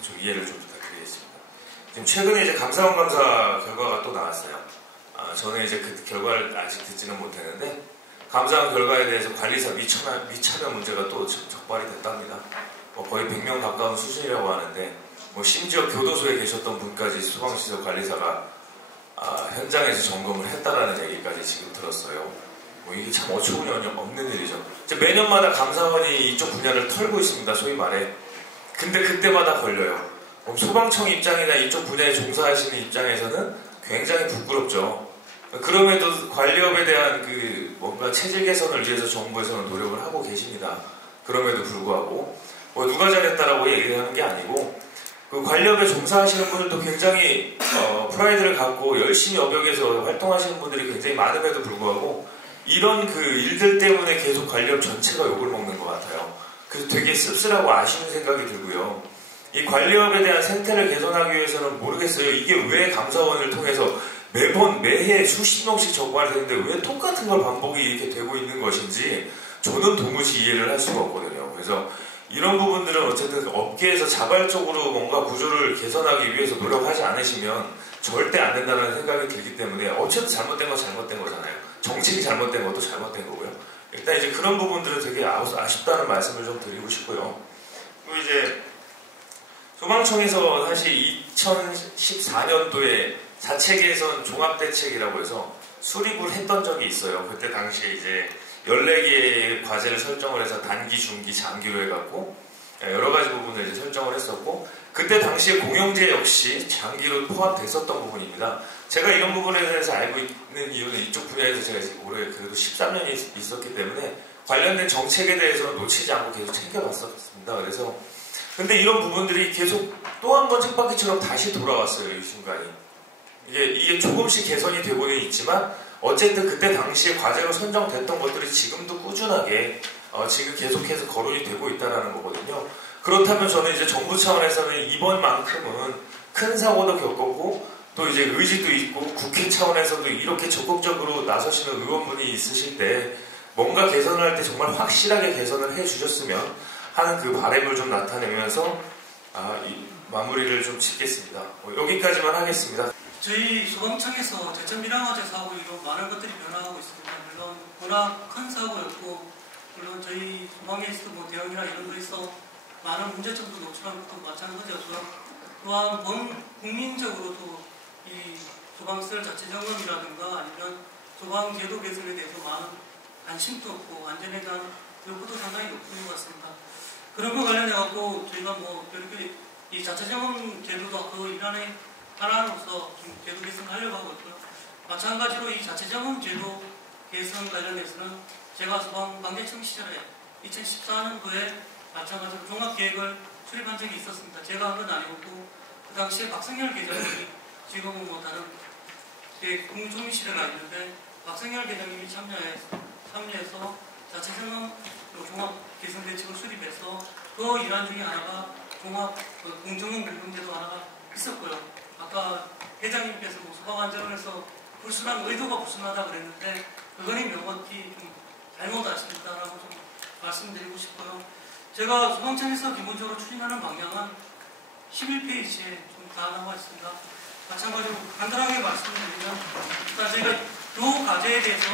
좀 이해를 좀 부탁드리겠습니다. 지금 최근에 이제 감사원 감사 결과가 또 나왔어요. 저는 이제 그 결과를 아직 듣지는 못했는데 감사원 결과에 대해서 관리사 미참여 문제가 또 적발이 됐답니다. 거의 100명 가까운 수준이라고 하는데 심지어 교도소에 계셨던 분까지 소방시설 관리사가 현장에서 점검을 했다라는 얘기까지 지금 들었어요. 이게 참 어처구니 없는 일이죠. 매년마다 감사원이 이쪽 분야를 털고 있습니다. 소위 말해. 근데 그때마다 걸려요. 소방청 입장이나 이쪽 분야에 종사하시는 입장에서는 굉장히 부끄럽죠. 그럼에도 관리업에 대한 그 뭔가 체질 개선을 위해서 정부에서는 노력을 하고 계십니다. 그럼에도 불구하고 누가 잘했다라고 얘기하는 게 아니고 그 관리업에 종사하시는 분들도 굉장히 프라이드를 갖고 열심히 업역에서 활동하시는 분들이 굉장히 많음에도 불구하고 이런 그 일들 때문에 계속 관리업 전체가 욕을 먹는 것 같아요. 그래서 되게 씁쓸하고 아쉬운 생각이 들고요. 이 관리업에 대한 생태를 개선하기 위해서는 모르겠어요. 이게 왜 감사원을 통해서 매해 수십 명씩 적발이 되는데 왜 똑같은 걸 반복이 이렇게 되고 있는 것인지 저는 도무지 이해를 할 수가 없거든요. 그래서 이런 부분들은 어쨌든 업계에서 자발적으로 뭔가 구조를 개선하기 위해서 노력하지 않으시면 절대 안 된다는 생각이 들기 때문에 어쨌든 잘못된 건 잘못된 거잖아요. 정책이 잘못된 것도 잘못된 거고요. 일단 이제 그런 부분들은 되게 아쉽다는 말씀을 좀 드리고 싶고요. 또 이제 소방청에서 사실 2014년도에 자체 개선 종합대책이라고 해서 수립을 했던 적이 있어요. 그때 당시에 이제 14개의 과제를 설정을 해서 단기, 중기, 장기로 해갖고 여러 가지 부분을 이제 설정을 했었고 그때 당시에 공영제 역시 장기로 포함됐었던 부분입니다. 제가 이런 부분에 대해서 알고 있는 이유는 이쪽 분야에서 제가 올해 그래도 13년이 있었기 때문에 관련된 정책에 대해서는 놓치지 않고 계속 챙겨봤었습니다. 그래서 근데 이런 부분들이 계속 또 한 번 쳇바퀴처럼 다시 돌아왔어요. 이 순간이. 이게 조금씩 개선이 되고는 있지만 어쨌든 그때 당시에 과제로 선정됐던 것들이 지금도 꾸준하게 지금 계속해서 거론이 되고 있다는 거거든요. 그렇다면 저는 이제 정부 차원에서는 이번만큼은 큰 사고도 겪었고 또 이제 의지도 있고 국회 차원에서도 이렇게 적극적으로 나서시는 의원분이 있으실 때 뭔가 개선을 할 때 정말 확실하게 개선을 해주셨으면 하는 그 바람을 좀 나타내면서 마무리를 좀 짓겠습니다. 여기까지만 하겠습니다. 저희 소방청에서 제천 밀항화재 사고 이후 많은 것들이 변화하고 있습니다. 물론 워낙 큰 사고였고 물론 저희 소방에서도 뭐 대응이나 이런 거에서 많은 문제점도 노출한 것도 마찬가지였고요. 또한 국민적으로도 이 소방설 자체 점검이라든가 아니면 소방 제도 개선에 대해서 많은 관심도 없고 안전에 대한 욕구도 상당히 높은 것 같습니다. 그런 거 관련해갖고 저희가 뭐 이렇게 이 자체 점검 제도도 그 일환의 하나로서 좀 제도 개선하려고 하고 있고요. 마찬가지로 이 자체 점검 제도 개선 관련해서는 제가 소방관계청 시절에 2014년도에 마찬가지로 종합계획을 수립한 적이 있었습니다. 제가 한 건 아니고 그 당시에 박성열 계장님이 지금은 뭐 다른 공중실에 가 있는데 박성열 계장님이 참여해서 자체 점검 종합 개선 대책을 수립해서 그 일환 중에 하나가 종합 공정원 공동제도 하나가 있었고요. 아까 회장님께서 뭐 소방안전에서 불순한 의도가 불순하다 그랬는데 그거는 명확히 좀 잘못 아십니다라고 좀 말씀드리고 싶고요. 제가 소방청에서 기본적으로 추진하는 방향은 11페이지에 좀 다 나와 있습니다. 마찬가지로 간단하게 말씀드리면 일단 저희가 요 과제에 대해서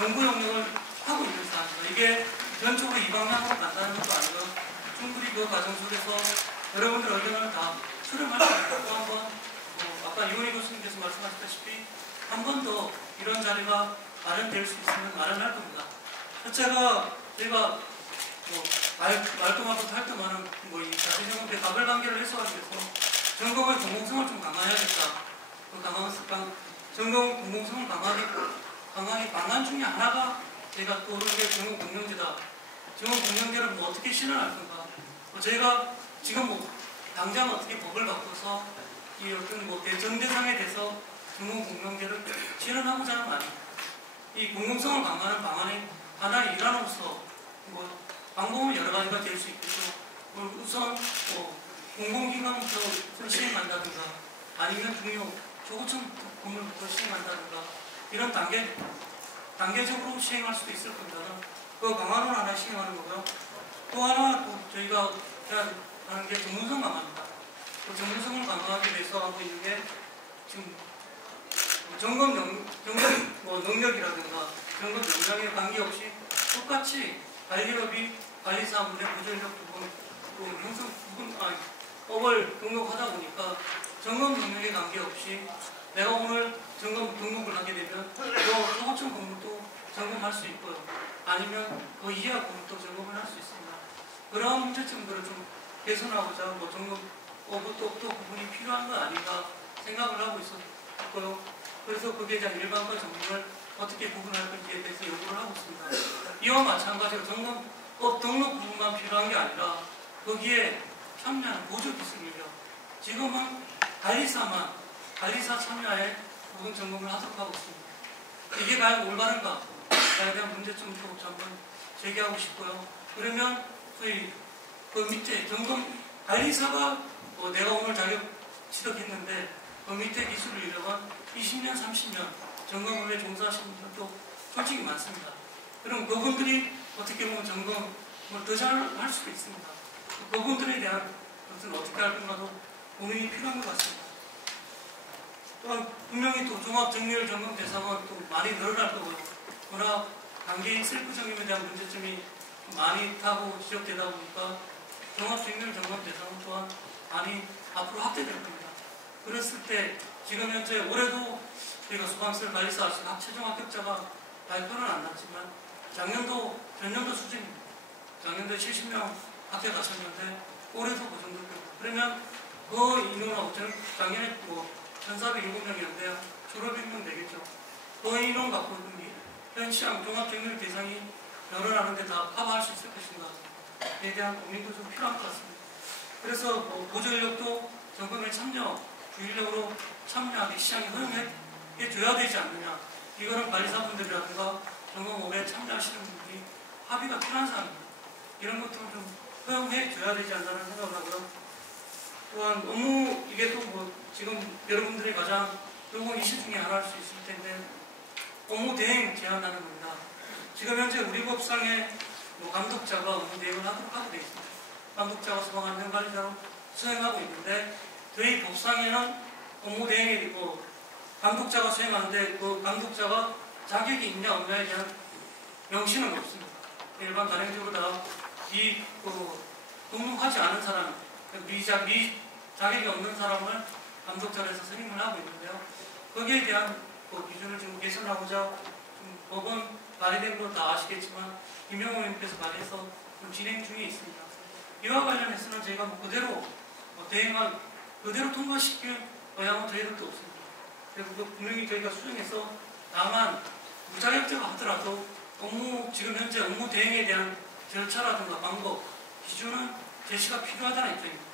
연구 영역을 하고 있는 사안입니다. 이게 전적으로 이 방향으로 간다는 것도 아니고 충분히 그 과정 속에서 여러분들 의견을 다 수렴할 수 있고 한번 아까 이원희 교수님께서 말씀하셨다시피 한 번 더 이런 자리가 마련될 수 있으면 마련할 겁니다. 첫째가 저희가 말끔하고 탈때만은 이 자체점검의 가불관계를 해소하기 위해서 점검의 공공성을 좀 강화해야겠다. 점검 공공성을 강화하기 방안 중에 하나가 저희가 떠오르는 게 점검 공영제다. 점검 공영제를 뭐 어떻게 실현할 건가? 저희가 지금 당장 어떻게 법을 바꿔서 이 어떤 대전대상에 대해서 점검 공영제를 실현하고자 하는 거 아닙니다. 이 공공성을 강화하는 방안의 하나의 일환으로서 방법은 여러 가지가 될 수 있겠죠. 우선 공공기관부터 시행한다든가 아니면 중요 조구청 부문부터 시행한다든가 이런 단계적으로 시행할 수도 있을 겁니다. 그 방안을 하나 시행하는 거고요. 또 하나 저희가 해야 하는 게 전문성 강화입니다. 그 전문성을 강화하기 위해서 하고 있는 게 지금 점검 능력이라든가 점검 역량에 관계없이 똑같이 관리업이 관리사무의 구조인력 부분, 형성 부분, 법을 등록하다 보니까 점검 능력에 관계없이 내가 오늘 점검 등록을 하게 되면 소고청 건물도 점검할 수 있고요. 아니면 그 이하 건물도 점검을 할 수 있습니다. 그런 문제점들을 좀 개선하고자 점검 또 부분이 필요한 건 아닌가 생각을 하고 있었고요. 그래서 거기에 대한 일반과 전문을 어떻게 구분할 건지에 대해서 요구를 하고 있습니다. 이와 마찬가지로 점검법 등록 부분만 필요한 게 아니라 거기에 참여하는 보조기술인력 지금은 관리사 참여에 부분 점검을 하도록하고 있습니다. 이게 과연 올바른가에 대한 문제점도 한번 제기하고 싶고요. 그러면 저희 그 밑에 점검 관리사가 내가 오늘 자격 취득했는데 그 밑에 기술을 이뤄간 20년, 30년 점검업에 종사하시는 분들도 솔직히 많습니다. 그럼 그분들이 어떻게 보면 점검을 더 잘 할 수도 있습니다. 그분들에 대한 것은 어떻게 할 건가도 고민이 필요한 것 같습니다. 또한 분명히 또 종합정밀 점검 대상은 또 많이 늘어날 거고요. 워낙 단계인 셀프 점검에 대한 문제점이 많이 있다고 지적되다 보니까 종합정밀 점검 대상은 또한 많이 앞으로 확대될 겁니다. 그랬을 때 지금 현재 올해도 저희가 소방시설 관리사 최종 합격자가 발표는 안 났지만 작년도 전년도 수준입니다. 작년도에 70명 합격하셨는데 올해도 그 정도 되고 그러면 그 인원은 작년에 1,407명이었는데 졸업 인원 되겠죠. 그 인원 갖고 현 시장 종합정밀 대상이 늘어나는데 다 커버할 수 있을 것인가에 대한 고민도 좀 필요한 것 같습니다. 그래서 보조인력도 점검에 주인력으로 참여하게 시장이 허용해 줘야 되지 않느냐. 이거는 관리사분들이라든가 점검업에 참여하시는 분들이 합의가 필요한 사항입니다. 이런 것들은 좀 허용해 줘야 되지 않나는 생각을 하고요. 또한 업무, 이게 또 지금 여러분들이 가장 요건 이슈 중에 하나일 수 있을 텐데 업무 대행 제한하는 겁니다. 지금 현재 우리 법상에 감독자가 업무 대행을 하도록 되어 있습니다. 감독자가 소방안전관리자로 수행하고 있는데 저희 법상에는 업무 대행이 있고 감독자가 수행하는데 그 감독자가 자격이 있냐 없냐에 대한 명시는 없습니다. 일반 가령적으로 다 등록하지 않은 사람, 자격이 없는 사람을 감독자로 해서 선임을 하고 있는데요. 거기에 대한 기준을 지금 개선하고자 법원 발의된 건 다 아시겠지만 김영호 의원께서 발의해서 진행 중에 있습니다. 이와 관련해서는 저희가 그대로 그대로 통과시킬 의향은 저희들도 없습니다. 그리고 분명히 저희가 수정해서 다만 무자격자가 하더라도 지금 현재 업무 대행에 대한 절차라든가 방법, 기준은 제시가 필요하다는 입장입니다.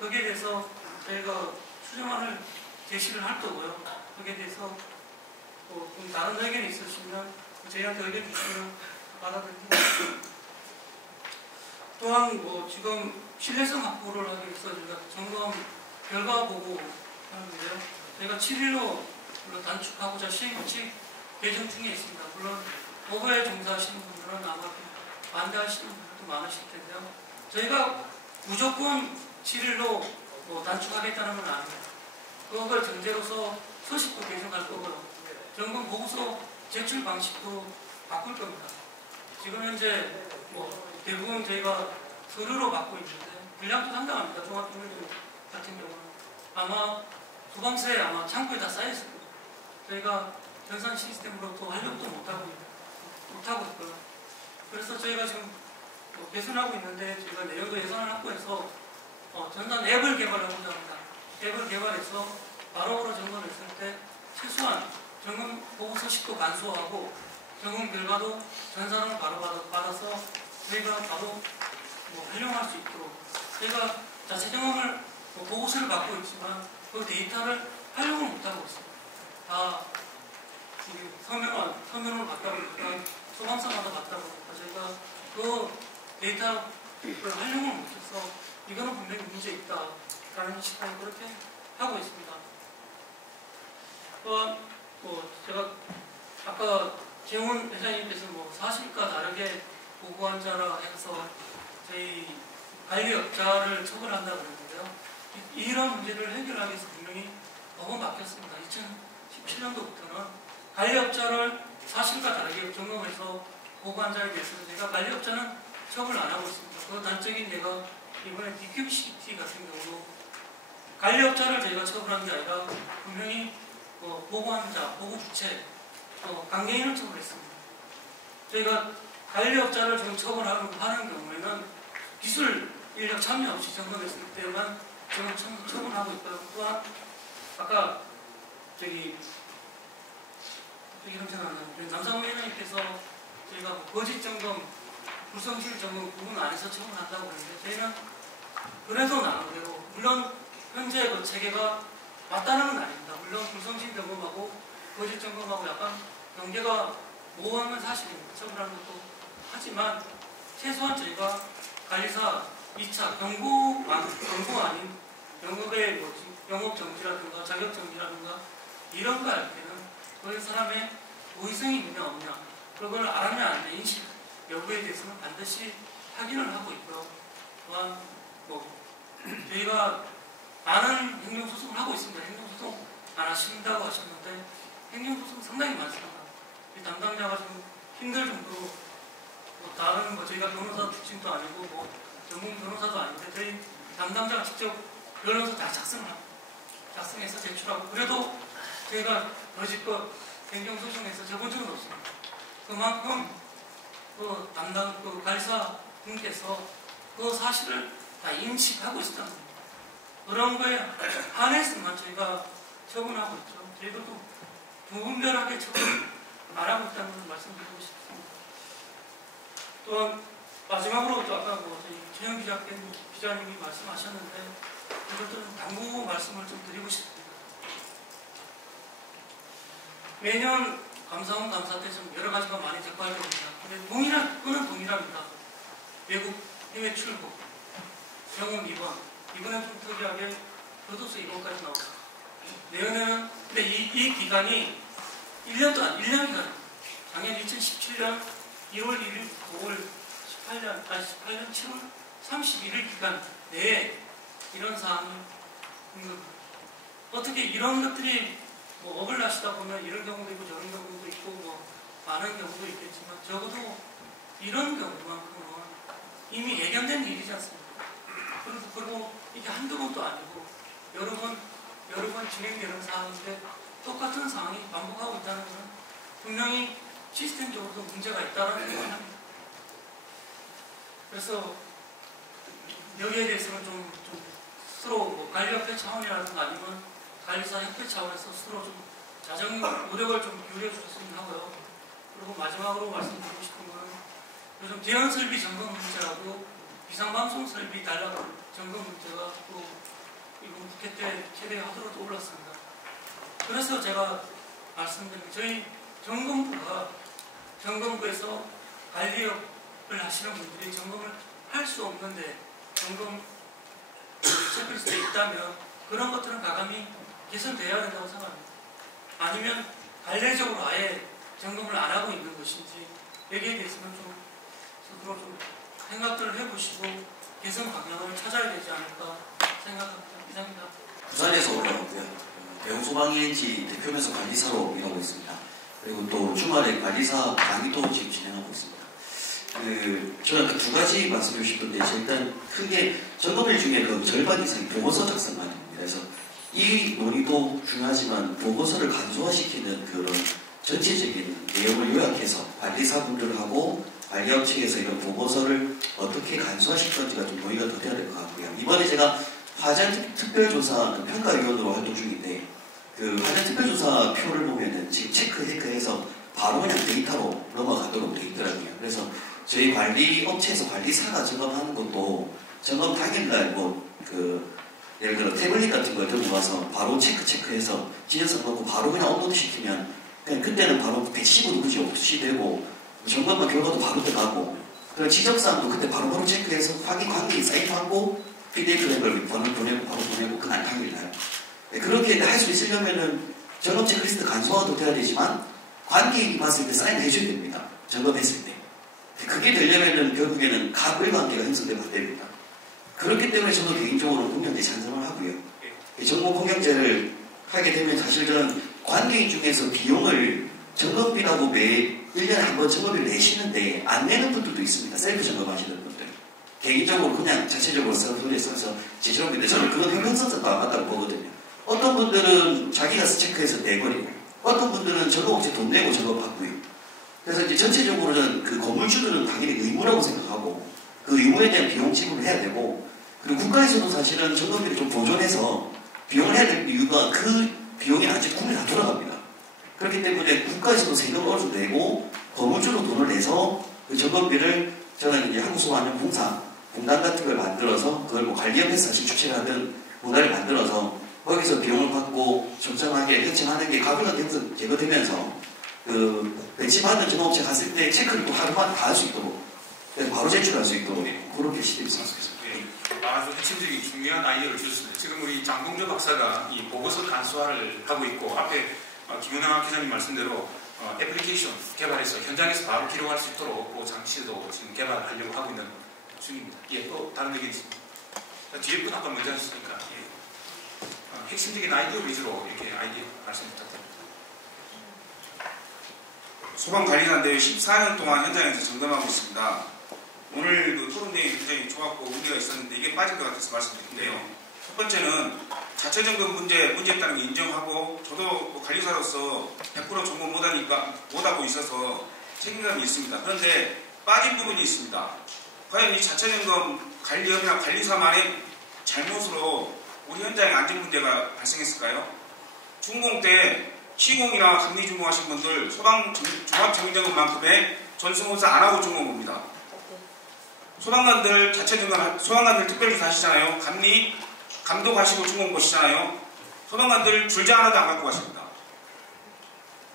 거기에 대해서 저희가 수정안을 제시를 할 거고요. 거기에 대해서 좀 다른 의견이 있으시면 저희한테 의견 주시면 받아들이겠습니다. 또한 지금 신뢰성 확보를 하기 위해서 저희가 점검 결과 보고 하는데요. 저희가 7일로 단축하고자 시행규칙 개정 중에 있습니다. 물론 법에 종사하시는 분들은 아마 반대하시는 분들도 많으실 텐데요. 저희가 무조건 7일로 단축하겠다는 건 아닙니다. 그걸 전제로서 서식도 개정할 거고요. 점검 보고서 제출 방식도 바꿀 겁니다. 지금 현재 대부분 저희가 서류로 받고 있는데 분량도 상당합니다. 종합정밀 같은 경우는 아마 소방서에 창고에 다 쌓여있을 겁니다. 저희가 전산 시스템으로 또 활용도 못하고 있고요. 그래서 저희가 지금 개선하고 있는데 저희가 내년도 예산을 확보해서 전산 앱을 개발하고자 합니다. 앱을 개발해서 바로바로 점검했을 때 최소한 점검 보고 서식도 간소하고 점검 결과도 전산을 바로 받아서 저희가 바로 활용할 수 있도록 저희가 자체 점검을 보고서를 받고 있지만 그 데이터를 활용을 못하고 있습니다. 다 서면으로 받다 보니까 소방서마다 받다 보니까 저희가 그 데이터를 활용을 못해서 이거는 분명히 문제 있다라는 시각이 그렇게 하고 있습니다. 또한 제가 아까 재훈 회장님께서 사실과 다르게 보고한 자라 해서 저희 관리업자를 처벌한다고 그랬는데요. 이런 문제를 해결하기 위해서 분명히 법은 바뀌었습니다. 2017년도부터는 관리업자를 사실과 다르게 점검해서 보고한 자에 대해서는 제가 관리업자는 처벌 안 하고 있습니다. 그 단적인 예가 이번에 DQCT 같은 경우도 관리업자를 저희가 처벌한 게 아니라 분명히 보고한 자, 보고 주체, 강제인을 처벌했습니다. 저희가 관리업자를 지금 처벌하는 경우에는 기술 인력 참여 없이 점검했을 때만 지금 처벌하고 있고요. 또한 아까 이런 생각나요. 남상호 회장님께서 저희가 거짓 점검, 불성실 점검 부분 안에서 처벌한다고 했는데 저희는 그래도 나름대로 물론 현재 그 체계가 맞다는 건 아닙니다. 물론 불성실 점검하고 거짓 점검하고 약간 경계가 모호한 건 사실입니다. 처벌하는 것도 하지만 최소한 저희가 관리사 2차 경고가 아닌 영업의 영업 정지라든가 자격 정지라든가 이런 거 할 때는 그 사람의 고의성이 있느냐 없느냐 그걸 알았냐 안 했냐 인식 여부에 대해서는 반드시 확인을 하고 있고요. 또한 저희가 많은 행정소송을 하고 있습니다. 행정소송 안 하신다고 하셨는데 행정소송 상당히 많습니다. 이 담당자가 좀 힘들 정도로 다른 저희가 변호사 출신도 아니고 전문 변호사도 아닌데 저희 담당자가 직접 변호사 다 작성해서 제출하고 그래도 저희가 여지껏 행정소송에서 접은 적은 없습니다. 그만큼 그 담당 관리사 분께서 그 사실을 다 인식하고 있었다는 겁니다. 그런 거에 한해서만 저희가 처분하고 있죠. 저희들도 무분별하게 처분 안 하고 있다는 걸 말씀드리고 싶습니다. 또한 마지막으로 아까 저희 최영 기자님이 말씀하셨는데 이것들은 당부 말씀을 좀 드리고 싶습니다. 매년 감사원 감사 때 좀 여러 가지가 많이 적발됩니다. 근데 그건 동일합니다. 외국 해외 출국, 영웅 입원, 이번엔 좀 특이하게 교도소 입원까지 나옵니다. 내년에는 근데 이 기간이 1년도 안 1년 기간. 작년 2017년 2월 1일, 5월 18년 7월 31일 기간 내에 이런 사항이 어떻게 이런 것들이 어글나시다 보면 이런 경우도 있고 저런 경우도 있고 많은 경우도 있겠지만 적어도 이런 경우만큼은 이미 예견된 일이지 않습니까? 그리고 이게 한두 번도 아니고 여러 번 진행되는 사항인데 똑같은 상황이 반복하고 있다는 것은 분명히 시스템적으로도 문제가 있다는 생각을 합니다. 그래서 여기에 대해서는 좀 서로 관리협회 차원이라든가 아니면 관리사 협회 차원에서 서로 좀 자정 노력을 좀 기울여 주셨으면 하고요. 그리고 마지막으로 말씀드리고 싶은 건 요즘 대형 설비 점검 문제하고 비상방송 설비 단락 점검 문제가 또 이번 국회 때 최대 하도로 올랐습니다. 그래서 제가 말씀드린 저희 점검부에서 관리업을 하시는 분들이 점검을 할 수 없는데 점검 체크리스트에 있다면 그런 것들은 가감히 개선돼야 된다고 생각합니다. 아니면 관례적으로 아예 점검을 안 하고 있는 것인지 여기에 대해서는 좀 스스로 좀 생각들을 해보시고 개선 방향을 찾아야 되지 않을까 생각합니다. 이상입니다. 부산에서 올라오고요. 대우소방인지 대표면서 관리사로 일하고 있습니다. 그리고 또 주말에 관리사 강의도 지금 진행하고 있습니다. 저는 두 가지 말씀드리고 싶은데 일단 크게 점검일 중에 그 절반 이상이 보고서 작성만입니다. 그래서 이 논의도 중요하지만 보고서를 간소화시키는 그런 전체적인 내용을 요약해서 관리사분들하고 관리업 측에서 이런 보고서를 어떻게 간소화시킬 건지가 좀 논의가 더 돼야 될 것 같고요. 이번에 제가 화재 특별조사 평가위원으로 활동 중인데 그 화재 특별조사 표를 보면은 지금 체크해서 바로 그냥 데이터로 넘어가도록 되어 있더라고요. 그래서 저희 관리업체에서 관리사가 점검하는 것도 점검 당일날 예를 들어 태블릿 같은 걸 들고 와서 바로 체크해서 진영상 넣고 바로 그냥 업로드 시키면 그냥 그때는 바로 배치부도 굳이 없이 되고 점검만 결과도 바로 들어가고 그리고 지적사항도 그때 바로 체크해서 확인 관계 사인하고 PDF 된 걸 바로 보내고 그날 당일날 그렇게 할 수 있으려면은 점검 체크리스트 간소화도 돼야 되지만 관계인이 봤을 때 사인을 해줘야 됩니다. 점검했을 때 그게 되려면은 결국에는 갑을 관계가 형성되면 안 됩니다. 그렇기 때문에 저도 개인적으로 공영제 찬성을 하고요. 정보공영제를 하게 되면 사실 저는 관계인 중에서 비용을 점검비라고 매 1년에 한 번 점검비를 내시는데 안 내는 분들도 있습니다. 셀프 점검하시는 분들. 개인적으로 그냥 자체적으로 써서 제시합니다. 저는 그건 형평성도 안 맞다고 보거든요. 어떤 분들은 자기가 체크해서 내버리고 어떤 분들은 점검업체 돈 내고 점검받고요. 그래서 이제 전체적으로는 그 건물주들은 당연히 의무라고 생각하고 그 의무에 대한 비용 지불을 해야 되고 그리고 국가에서도 사실은 점검비를 좀 보존해서 비용을 해야 될 이유가 그 비용이 나중에 국민에 다 돌아갑니다. 그렇기 때문에 국가에서도 세금을 어느 정도 내고 건물주도 돈을 내서 그 점검비를 저는 이제 한국소방안전공단 같은 걸 만들어서 그걸 관리협회에서 사실 주최를 하는 문화를 만들어서 거기서 비용을 받고 적정하게 결정하는 게 가불같은 제거되면서 그 배치받은 점검업체 갔을 때 체크를 또 하루만 다 할 수 있도록 바로 제출할 수 있도록 그렇게 시스템이 있었습니다. 아주 핵심적인 중요한 아이디어를 주셨습니다. 지금 우리 장동조 박사가 이 보고서 간소화를 하고 있고 앞에 김은학 기자님 말씀대로 애플리케이션 개발해서 현장에서 바로 기록할 수 있도록 그 장치도 지금 개발하려고 하고 있는 중입니다. 예, 또 다른 의견 있습니다. 뒤에 분 아까 먼저 하셨으니까 예. 핵심적인 아이디어 위주로 이렇게 아이디어 말씀 부탁드립니다. 소방관리사인데 14년 동안 현장에서 점검하고 있습니다. 오늘 그 토론회의 굉장히 좋았고 의미가 있었는데 이게 빠진 것 같아서 말씀드릴게요. 첫 번째는 자체 점검 문제였다는 게 인정하고 저도 뭐 관리사로서 100% 점검 못하고 있어서 책임감이 있습니다. 그런데 빠진 부분이 있습니다. 과연 이 자체 점검 관리업이나 관리사만의 잘못으로 우리 현장에 안전 문제가 발생했을까요? 준공 때 시공이나 감리 준공하신 분들 종합정리점검만큼의 전수공사 안 하고 준공 봅니다. 소방관들 자체 점검, 소방관들 특별히 가시잖아요. 감리, 감독하시고 준공 보시잖아요. 소방관들 줄자 하나도 안 갖고 가십니다.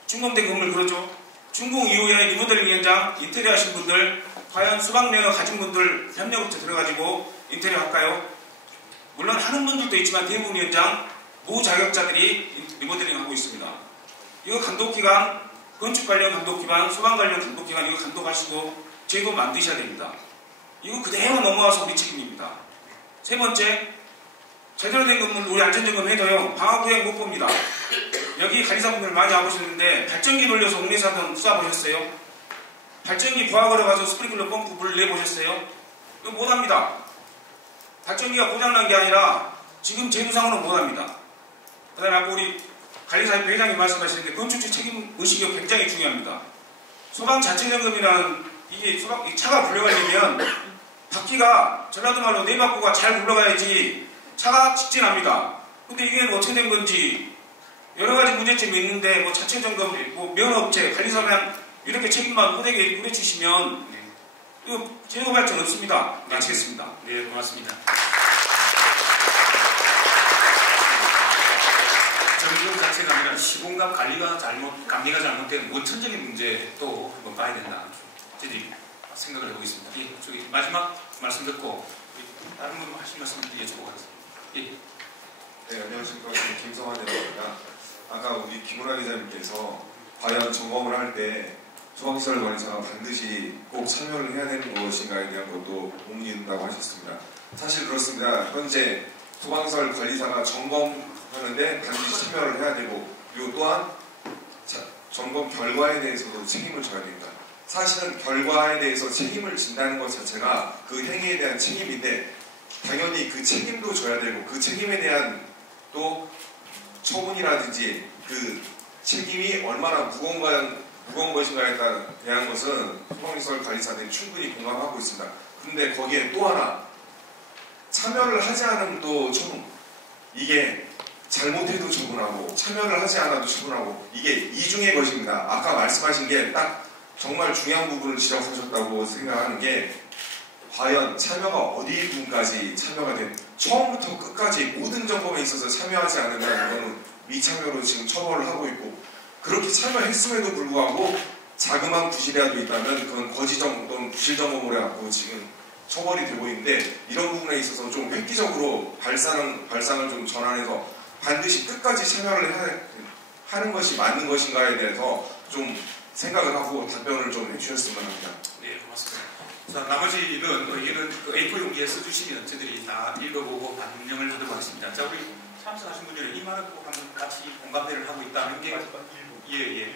준공된 건물 그렇죠? 준공 이후에 리모델링 현장 인테리어 하신 분들 과연 소방 면허 가진 분들 협력부터 들어가지고 인테리어 할까요? 물론 하는 분들도 있지만 대부분 현장 무자격자들이 리모델링 하고 있습니다. 이거 감독기관, 건축 관련 감독기관, 소방 관련 감독기관 이거 감독하시고 제도 만드셔야 됩니다. 이거 그대로 넘어와서 우리 책임입니다. 세 번째, 제대로 된 건물 우리 안전점검 해도요 방화구역 못 봅니다. 여기 관리사분들 많이 와보셨는데 발전기 돌려서 옥내에서 한번 쏴보셨어요? 발전기 부하 걸어가서 스프링클러 펌프 물 내보셨어요? 이거 못합니다. 발전기가 고장난 게 아니라 지금 제도상으로 못합니다. 그 다음에 아까 우리 관리사협회 회장님 말씀하시는데 건축주 책임 의식이 굉장히 중요합니다. 소방 자체 점검이라는 이게 차가 굴러가려면 바퀴가 전라도 말로 네 바퀴가 잘 굴러가야지 차가 직진합니다. 근데 이게 어떻게 된 건지 여러 가지 문제점이 있는데 뭐 자체 점검, 뭐 면허업체, 관리사랑 이렇게 책임만 호되게 뿌려주시면 이거 제도 발전 없습니다. 마치겠습니다. 네, 고맙습니다. 점검 자체가 아니라 시공과 관리가 감리가 잘못된 원천적인 문제도 한번 봐야 된다. 저희들이 생각을 해보고 있습니다. 예, 저기 마지막 말씀 듣고 다른 분 하신 말씀 여쭤보겠습니다. 예. 네, 안녕하십니까. 김성환 대표입니다. 아까 우리 김은하 기자님께서 과연 점검을 할 때 소방시설 관리사가 반드시 꼭 참여를 해야 되는 것인가에 대한 것도 의문이 든다고 하셨습니다. 사실 그렇습니다. 현재 소방시설 관리사가 점검하는데 반드시 참여를 해야 되고 그리고 또한 점검 결과에 대해서도 책임을 져야 됩니다. 사실은 결과에 대해서 책임을 진다는 것 자체가 그 행위에 대한 책임인데 당연히 그 책임도 져야 되고 그 책임에 대한 또 처분이라든지 그 책임이 얼마나 무거운 것인가에 대한 것은 소방시설 관리사들이 충분히 공감하고 있습니다. 그런데 거기에 또 하나 참여를 하지 않으면 또 처분, 이게 잘못해도 처분하고 참여를 하지 않아도 처분하고 이게 이중의 것입니다. 아까 말씀하신 게 딱 정말 중요한 부분을 지적하셨다고 생각하는 게 과연 참여가 어디 부분까지 참여가 된 처음부터 끝까지 모든 점검에 있어서 참여하지 않는다는 것은 미참여로 지금 처벌을 하고 있고 그렇게 참여했음에도 불구하고 자그마한 부실이라도 있다면 그건 거짓점검 또는 부실점검으로 해갖고 지금 처벌이 되고 있는데 이런 부분에 있어서 좀 획기적으로 발상을 좀 전환해서 반드시 끝까지 참여를 하는 것이 맞는 것인가에 대해서 좀 생각을 하고 답변을 좀 해주셨으면 합니다. 네, 고맙습니다. 자, 나머지는 여기는 그 A4 용기에 써주시면 저희들이 다 읽어보고 반영을 하도록 하겠습니다. 자, 우리 참석하신 분들은 이 말을 꼭 한번 같이 공감대를 하고 있다는 게 예.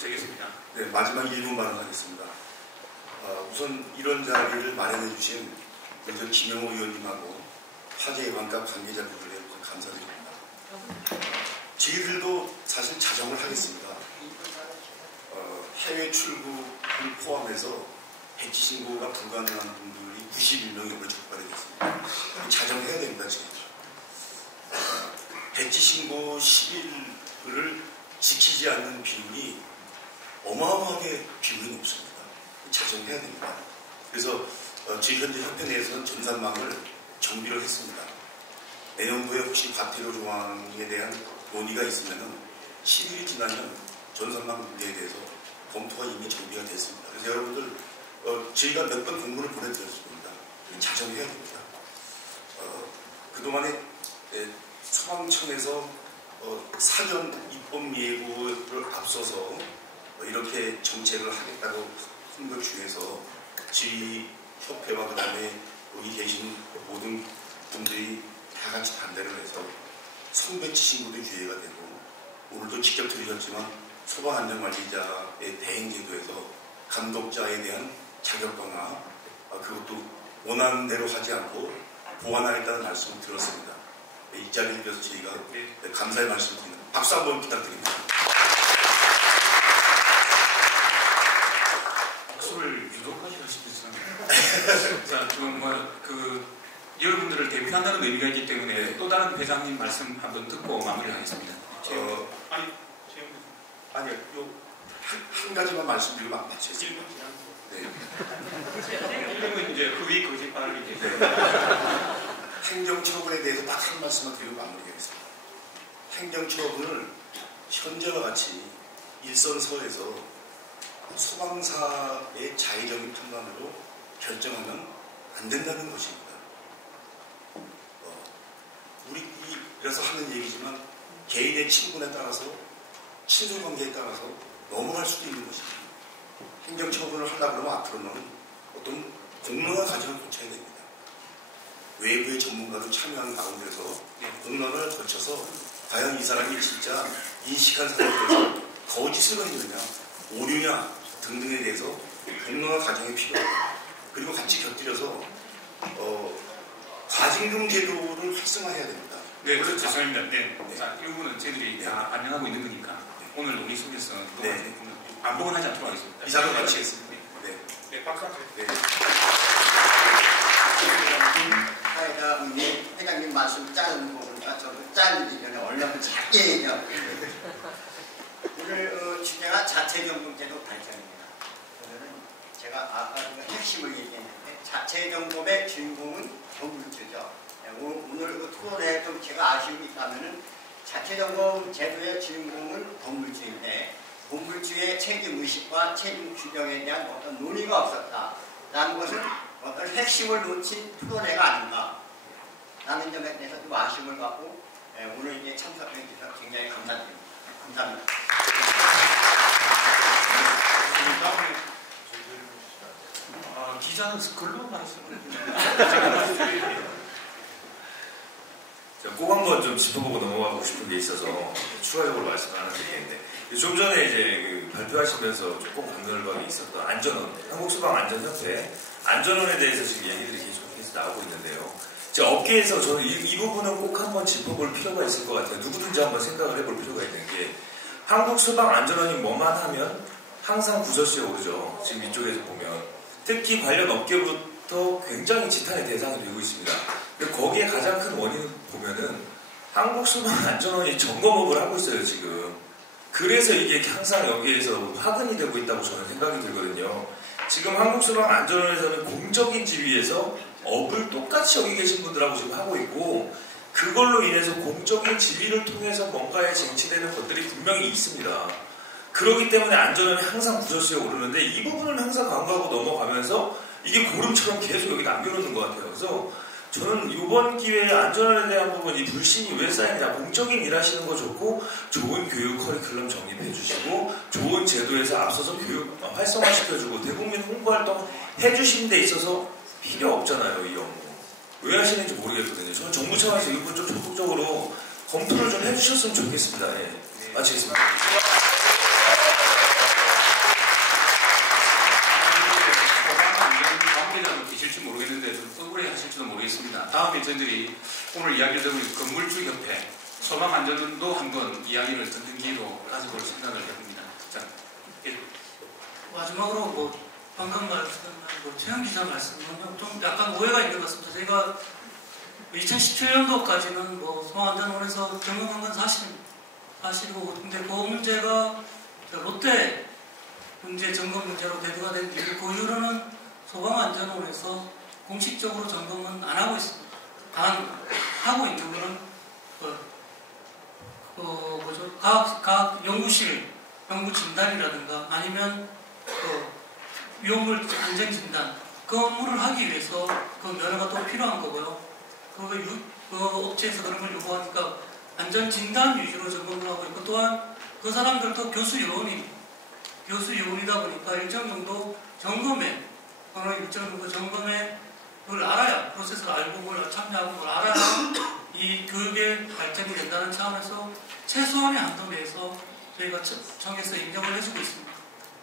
되겠습니다. 네, 마지막 1분 발언하겠습니다. 우선 이런 자리를 마련해 주신 먼저 김영호 의원님하고 화재의 왕갑 관계자분들에 감사드립니다. 저희들도 사실 자정을 하겠습니다. 해외 출국을 포함해서 해치 신고가 불가능한 분들이 91명이 적발이 됐습니다. 자정해야 됩니다, 지금. 해치 신고 10일을 지키지 않는 비율이 어마어마하게 비율이 높습니다. 자정해야 됩니다. 그래서 저희 현재 협회 내에서는 전산망을 정비를 했습니다. 내년도에 혹시 과태료 조항에 대한 논의가 있으면 10일이 지나면 전산망 문제에 대해서 검토가 이미 정비가 됐습니다. 그래서 여러분들 저희가 몇 번 공문을 보내드렸습니다. 자정해야 됩니다. 그동안에 소방청에서 사전 입법 예고를 앞서서 이렇게 정책을 하겠다고 한 것 중에서 지휘협회와 그 다음에 여기 계신 모든 분들이 다 같이 반대를 해서 선배치 신고도 유예가 되고 오늘도 직접 들으셨지만 소방안전관리자의 대행제도에서 감독자에 대한 자격 강화 그것도 원하는 대로 하지 않고 보완하겠다는 말씀을 들었습니다. 이 자리에 비해서 저희가 감사의 말씀을 드립니다. 박수 한번 부탁드립니다. 박수를 유독하시고 싶으시잖아요. 자, 지금 여러분들을 대표한다는 의미가 있기 때문에 또 다른 회장님 말씀 한번 듣고 마무리하겠습니다. 아니요, 한 가지만 말씀드리고 마치겠습니다. 네. 이름은 이제 그 거짓말을 이제 행정처분에 대해서 딱 한 말씀만 드리고 마무리하겠습니다. 행정처분을 현재와 같이 일선서에서 소방사의 자의적인 판단으로 결정하면 안 된다는 것입니다. 그래서 하는 얘기지만 개인의 친분에 따라서 친소관계에 따라서 넘어갈 수도 있는 것입니다. 행정처분을 하려고 하면 앞으로는 어떤 공론화 과정을 거쳐야 됩니다. 외부의 전문가도 참여하는 가운데서 공론화를 거쳐서 과연 이 사람이 진짜 인식한 사람에 대해서 거짓을 했느냐 오류냐 등등에 대해서 공론화 과정이 필요합니다. 그리고 같이 곁들여서 과징금 제도를 활성화해야 됩니다. 네, 죄송합니다. 네. 자, 이 부분은 저희들이 다 반영하고 있는 거니까 오늘 논의 속에서 반복은 하지 않도록 하겠습니다. 이사로 마치겠습니다. 네, 박수 한번 네. 사회자 회장님 말씀 짧은 거 보니까 저도 짧기 전에 얼른 짧게 얘기하고 오늘 주제가 자체점검제도 발전입니다. 오늘은 제가 아까 핵심을 얘기했는데 자체점검의 주인공은 건물주죠. 오늘 그 토론에 좀 제가 아쉬움이 있다면은 자체점검 제도의 주인공은 건물주인데 건물주의 책임의식과 책임 규정에 대한 어떤 논의가 없었다라는 것은 어떤 핵심을 놓친 토론회가 아닌가 라는 점에 대해서 좀 아쉬움을 갖고 오늘 이제 참석해 주셔서 굉장히 감사드립니다. 감사합니다. 기자는 글로 말했어요. 꼭 한번 좀 짚어보고 넘어가고 싶은 게 있어서 추가적으로 말씀을 하나 드리겠는데 좀 전에 이제 발표하시면서 조금 강렬하게 있었던 안전원, 한국소방안전협회 안전원에 대해서 지금 얘기들이 계속 나오고 있는데요. 업계에서 저는 이 부분은 꼭 한번 짚어볼 필요가 있을 것 같아요. 누구든지 한번 생각을 해볼 필요가 있는 게 한국소방안전원이 뭐만 하면 항상 구설수에 오르죠. 지금 이쪽에서 보면 특히 관련 업계부터 굉장히 지탄의 대상이 되고 있습니다. 거기에 가장 큰 원인을 보면은 한국소방안전원이 점검업을 하고 있어요 지금. 그래서 이게 항상 여기에서 화근이 되고 있다고 저는 생각이 들거든요. 지금 한국소방안전원에서는 공적인 지위에서 업을 똑같이 여기 계신 분들하고 지금 하고 있고 그걸로 인해서 공적인 지위를 통해서 뭔가에 쟁취되는 것들이 분명히 있습니다. 그렇기 때문에 안전원이 항상 구설수에 오르는데 이 부분을 항상 간과하고 넘어가면서 이게 고름처럼 계속 여기 남겨놓는 것 같아요. 그래서 저는 이번 기회에 안전원에 대한 부분 이 불신이 왜 쌓이냐 공적인 일 하시는 거 좋고 좋은 교육 커리큘럼 정립해 주시고 좋은 제도에서 앞서서 교육 활성화시켜주고 대국민 홍보활동 해주시는 데 있어서 필요 없잖아요. 이 업무 왜 하시는지 모르겠거든요. 저는 정부 차원에서 이 부분 좀 적극적으로 검토를 좀 해주셨으면 좋겠습니다. 예. 마치겠습니다. 계실지 모르겠는데 좀 억울해 하실지도 모르겠습니다. 다음에 저희들이 오늘 이야기를 들은 건물주협회 소방안전원도 한번 이야기를 듣는 기회로 가져볼 생각을 해봅니다. 자, 예. 마지막으로 방금 말씀한 최영 기자 말씀은 좀 약간 오해가 있는 것 같습니다. 저희가 2017년도까지는 소방안전원에서 점검한 건 사실이고 근데 그 문제가 롯데 문제 점검 문제로 대두가 된 이유 그 이후로는 소방안전원에서 공식적으로 점검은 안 하고 있습니다. 하고 있는 거는 각 연구실 연구 진단이라든가 아니면 위험물 안전 진단 그 업무를 하기 위해서 그 면허가 또 필요한 거고요. 그 업체에서 그런 걸 요구하니까 안전 진단 위주로 점검을 하고 있고, 또한 그 사람들도 교수 요원이다 보니까 일정 정도 점검에, 일정 정도 점검에 그걸 알아야, 프로세스를 알고 뭘 참여하고 뭘 알아야 이 교육의 발전이 된다는 차원에서 최소한의 한도 내에서 저희가 청에서 인정을 해주고 있습니다.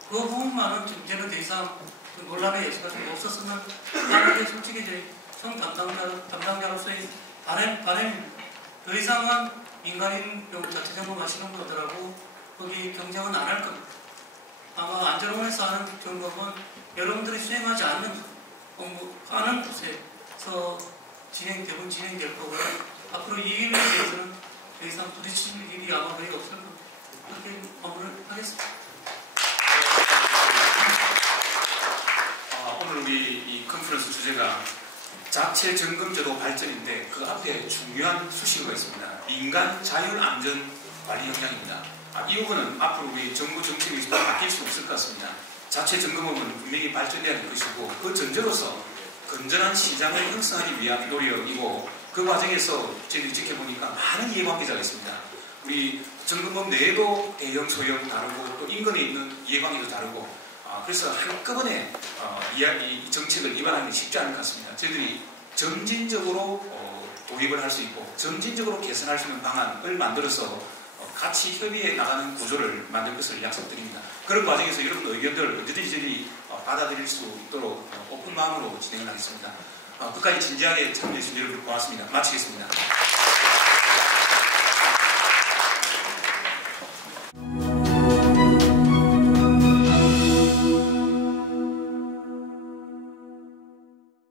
그 부분만은 좀 이제는 더 이상 논란의 여지가 좀 없었으면 하는 게 솔직히 저희 청 담당자로서의 바람입니다. 더 이상은 민간인 자체 점검하시는 분들하고 거기 경쟁은 안 할 겁니다. 아마 안전원에서 하는 점검은 여러분들이 수행하지 않는 곳에서 대부분 진행될 거고요. 앞으로 이 일에 대해서는 더 이상 부딪힐 일이 아마 거의 없을 겁니다. 그렇게 마무리를 하겠습니다. 오늘 우리 이 컨퍼런스 주제가 자체 점검제도 발전인데 그 앞에 중요한 수식어가 있습니다. 민간 자율안전 관리 역량입니다. 이 부분은 앞으로 우리 정부 정책이 바뀔 수 없을 것 같습니다. 자체 점검은 분명히 발전해야 될 것이고, 그 전제로서 건전한 시장을 형성하기 위한 노력이고, 그 과정에서 저희들이 지켜보니까 많은 이해관계자가 있습니다. 우리 점검법 내에도 대형, 소형 다르고 또 인근에 있는 이해관계도 다르고, 그래서 한꺼번에 이 정책을 입안하기 쉽지 않을 것 같습니다. 저희들이 점진적으로 도입을 할 수 있고 점진적으로 개선할 수 있는 방안을 만들어서 같이 협의해 나가는 구조를 만들 것을 약속드립니다. 그런 과정에서 여러분 의견들 언제든지 저희들이 받아들일 수 있도록 오픈 마음으로 진행을 하겠습니다. 끝까지 진지하게 참여해 주신 여러분 고맙습니다. 마치겠습니다.